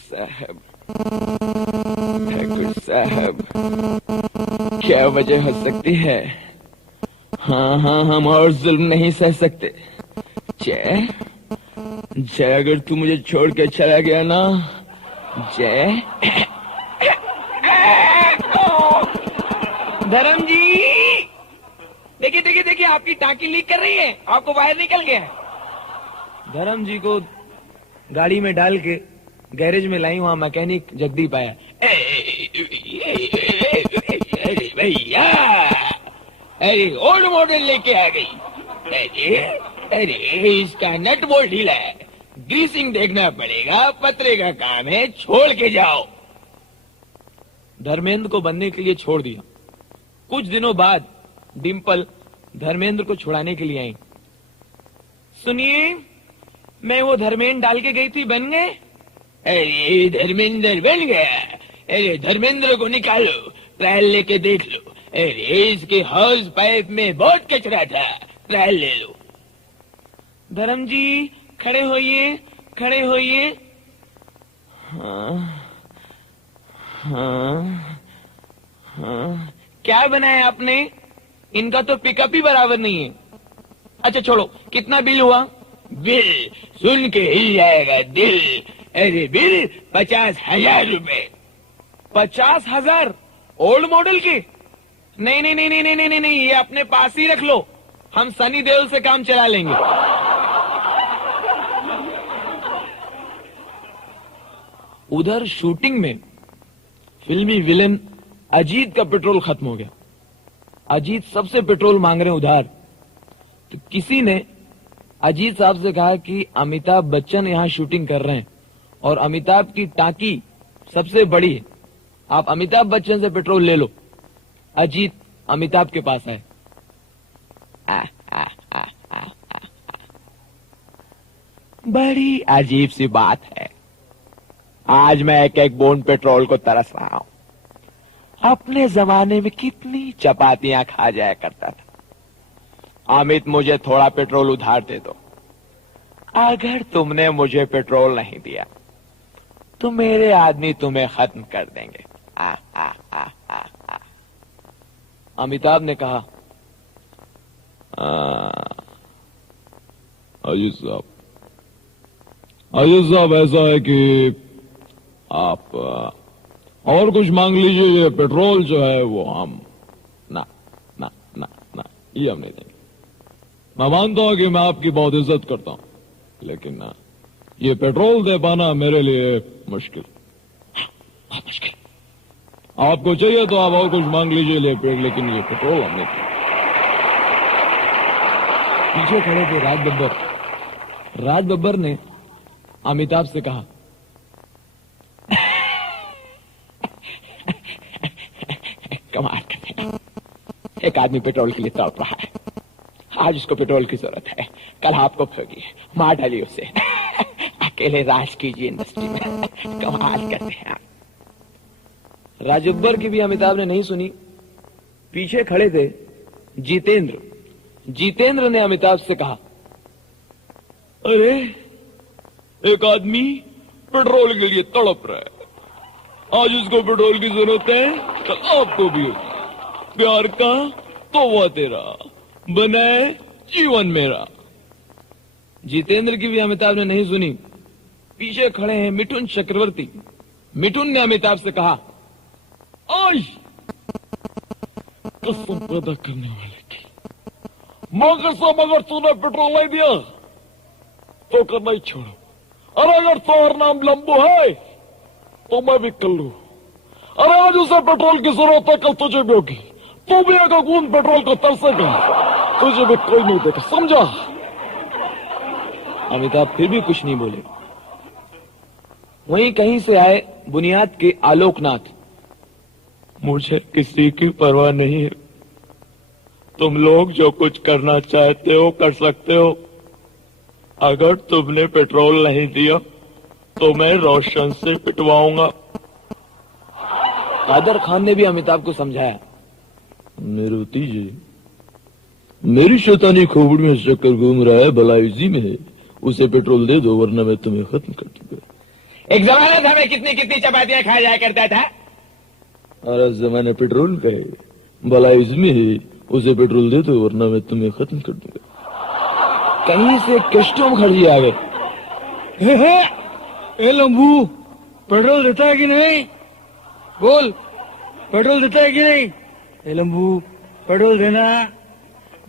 साहब, साहब क्या वजह हो सकती है? हाँ हाँ, हम और जुल्म नहीं सह सकते। जय जय, अगर तू मुझे छोड़ के चला गया ना, जय। धर्म जी देखिए देखिए देखिए, आपकी टांकी लीक कर रही है, आपको वायर निकल गया है। धर्म जी को गाड़ी में डाल के गैरेज में लाई। वहां मैकेनिक जगदीप आया। अरे भैया, अरे ओल्ड मॉडल लेके आ गई। अरे इसका नट बोल्ट ढीला है, ग्रीसिंग देखना पड़ेगा, पतरे का काम है, छोड़ के जाओ। धर्मेंद्र को बनने के लिए छोड़ दिया। कुछ दिनों बाद डिंपल धर्मेंद्र को छुड़ाने के लिए आई। सुनिए, मैं वो धर्मेंद्र डाल के गई थी, बन गए? अरे धर्मेंद्र बन गया। अरे धर्मेंद्र को निकालो, ट्रायल लेके देख लो। अरे इसके हाउस पाइप में बहुत कचरा था, ट्रायल ले लो। धर्म जी खड़े होइए, खड़े होइए। हाँ हाँ हाँ, क्या बनाया आपने? इनका तो पिकअप ही बराबर नहीं है। अच्छा छोड़ो, कितना बिल हुआ? बिल सुन के हिल जाएगा दिल। अरे बिल 50,000 रुपए। 50,000 ओल्ड मॉडल की? नहीं नहीं नहीं नहीं नहीं नहीं नहीं, ये अपने पास ही रख लो, हम सनी देओल से काम चला लेंगे। उधर शूटिंग में फिल्मी विलेन अजीत का पेट्रोल खत्म हो गया। अजीत सबसे पेट्रोल मांग रहे हैं उधार। किसी ने अजीत साहब से कहा कि अमिताभ बच्चन यहाँ शूटिंग कर रहे हैं और अमिताभ की टांकी सबसे बड़ी है, आप अमिताभ बच्चन से पेट्रोल ले लो। अजीत अमिताभ के पास आए। बड़ी अजीब सी बात है, आज मैं एक एक बूंद पेट्रोल को तरस रहा हूं। अपने जमाने में कितनी चपातियां खा जाया करता था। अमित, मुझे थोड़ा पेट्रोल उधार दे दो। अगर तुमने मुझे पेट्रोल नहीं दिया तो मेरे आदमी तुम्हें खत्म कर देंगे। अमिताभ ने कहा, अजीत साहब ऐसा है कि आप और कुछ मांग लीजिए, ये पेट्रोल जो है वो हम ना ना ना ना ये हम नहीं देंगे। मैं मानता हूं कि मैं आपकी बहुत इज्जत करता हूं, लेकिन ये पेट्रोल दे पाना मेरे लिए मुश्किल, बहुत मुश्किल। आपको चाहिए तो आप और कुछ मांग लीजिए, लेकिन ये पेट्रोल हम नहीं देंगे। पीछे खड़े थे राज बब्बर। राज बब्बर ने अमिताभ से कहा, कमाल करते हैं, एक आदमी पेट्रोल के लिए तड़प रहा है, आज उसको पेट्रोल की जरूरत है, कल आपको ठगी, मार डालिए उसे, अकेले राज कीजिए इंडस्ट्री में, कमाल करते हैं आप। राज बब्बर की भी अमिताभ ने नहीं सुनी। पीछे खड़े थे जितेंद्र। जितेंद्र ने अमिताभ से कहा, अरे एक आदमी पेट्रोल के लिए तड़प रहा है, आज उसको पेट्रोल की जरूरत है, कल आपको भी होगी। प्यार का तोवा तेरा, बनाए जीवन मेरा। जितेंद्र की भी अमिताभ ने नहीं सुनी। पीछे खड़े हैं मिठुन चक्रवर्ती। मिठुन ने अमिताभ से कहा, आज कसम पैदा करने वाले की, मगर अगर तूने पेट्रोल नहीं दिया तो करना ही छोड़ो, और अगर तुम्हारा नाम लंबू है तो मैं भी कर लू। अरे आज उसे पेट्रोल की जरूरत है, कल तुझे भी होगी, तू भी एक बूंद पेट्रोल को तरसेगा, तुझे भी कोई नहीं देगा, समझा? अमिताभ फिर भी कुछ नहीं बोले। वहीं कहीं से आए बुनियाद के आलोकनाथ। मुझे किसी की परवाह नहीं है, तुम लोग जो कुछ करना चाहते हो कर सकते हो। अगर तुमने पेट्रोल नहीं दिया तो मैं रोशन से पिटवाऊंगा। कादर खान ने भी अमिताभ को समझाया, मेरे भतीजे मेरी शैतानी खोपड़ी में चक्कर घूम रहा है, भला इसी में है, उसे पेट्रोल दे दो वरना मैं तुम्हें खत्म कर दूंगा। एक जमाने था में कितनी कितनी चपातियां खाया जाया करता था। और जमाने पेट्रोल का है, भला इसमें है, उसे पेट्रोल दे दो वरना मैं तुम्हें खत्म कर दूंगा। कहीं से कस्टम खड़ी आ गए। ए लंबू, पेट्रोल देता है कि नहीं? बोल, पेट्रोल देता है कि नहीं? ए लंबू, पेट्रोल देना,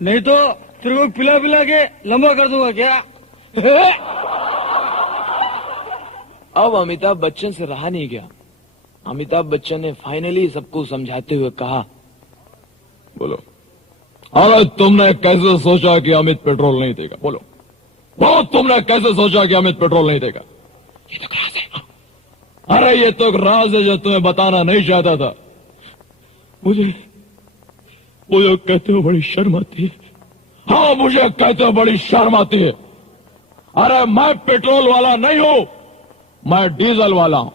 नहीं तो तेरे को पिला पिला के लंबा कर दूंगा क्या? अब अमिताभ बच्चन से रहा नहीं गया। अमिताभ बच्चन ने फाइनली सबको समझाते हुए कहा, बोलो, अरे तुमने कैसे सोचा कि अमित पेट्रोल नहीं देगा? बोलो बोलो, तुमने कैसे सोचा कि अमित पेट्रोल नहीं देगा? ये तो राज है। अरे ये तो राज है जो तुम्हें बताना नहीं चाहता था। मुझे कहते हो बड़ी शर्म आती है। हाँ, मुझे कहते हो बड़ी शर्म आती है। अरे मैं पेट्रोल वाला नहीं हूं, मैं डीजल वाला हूं।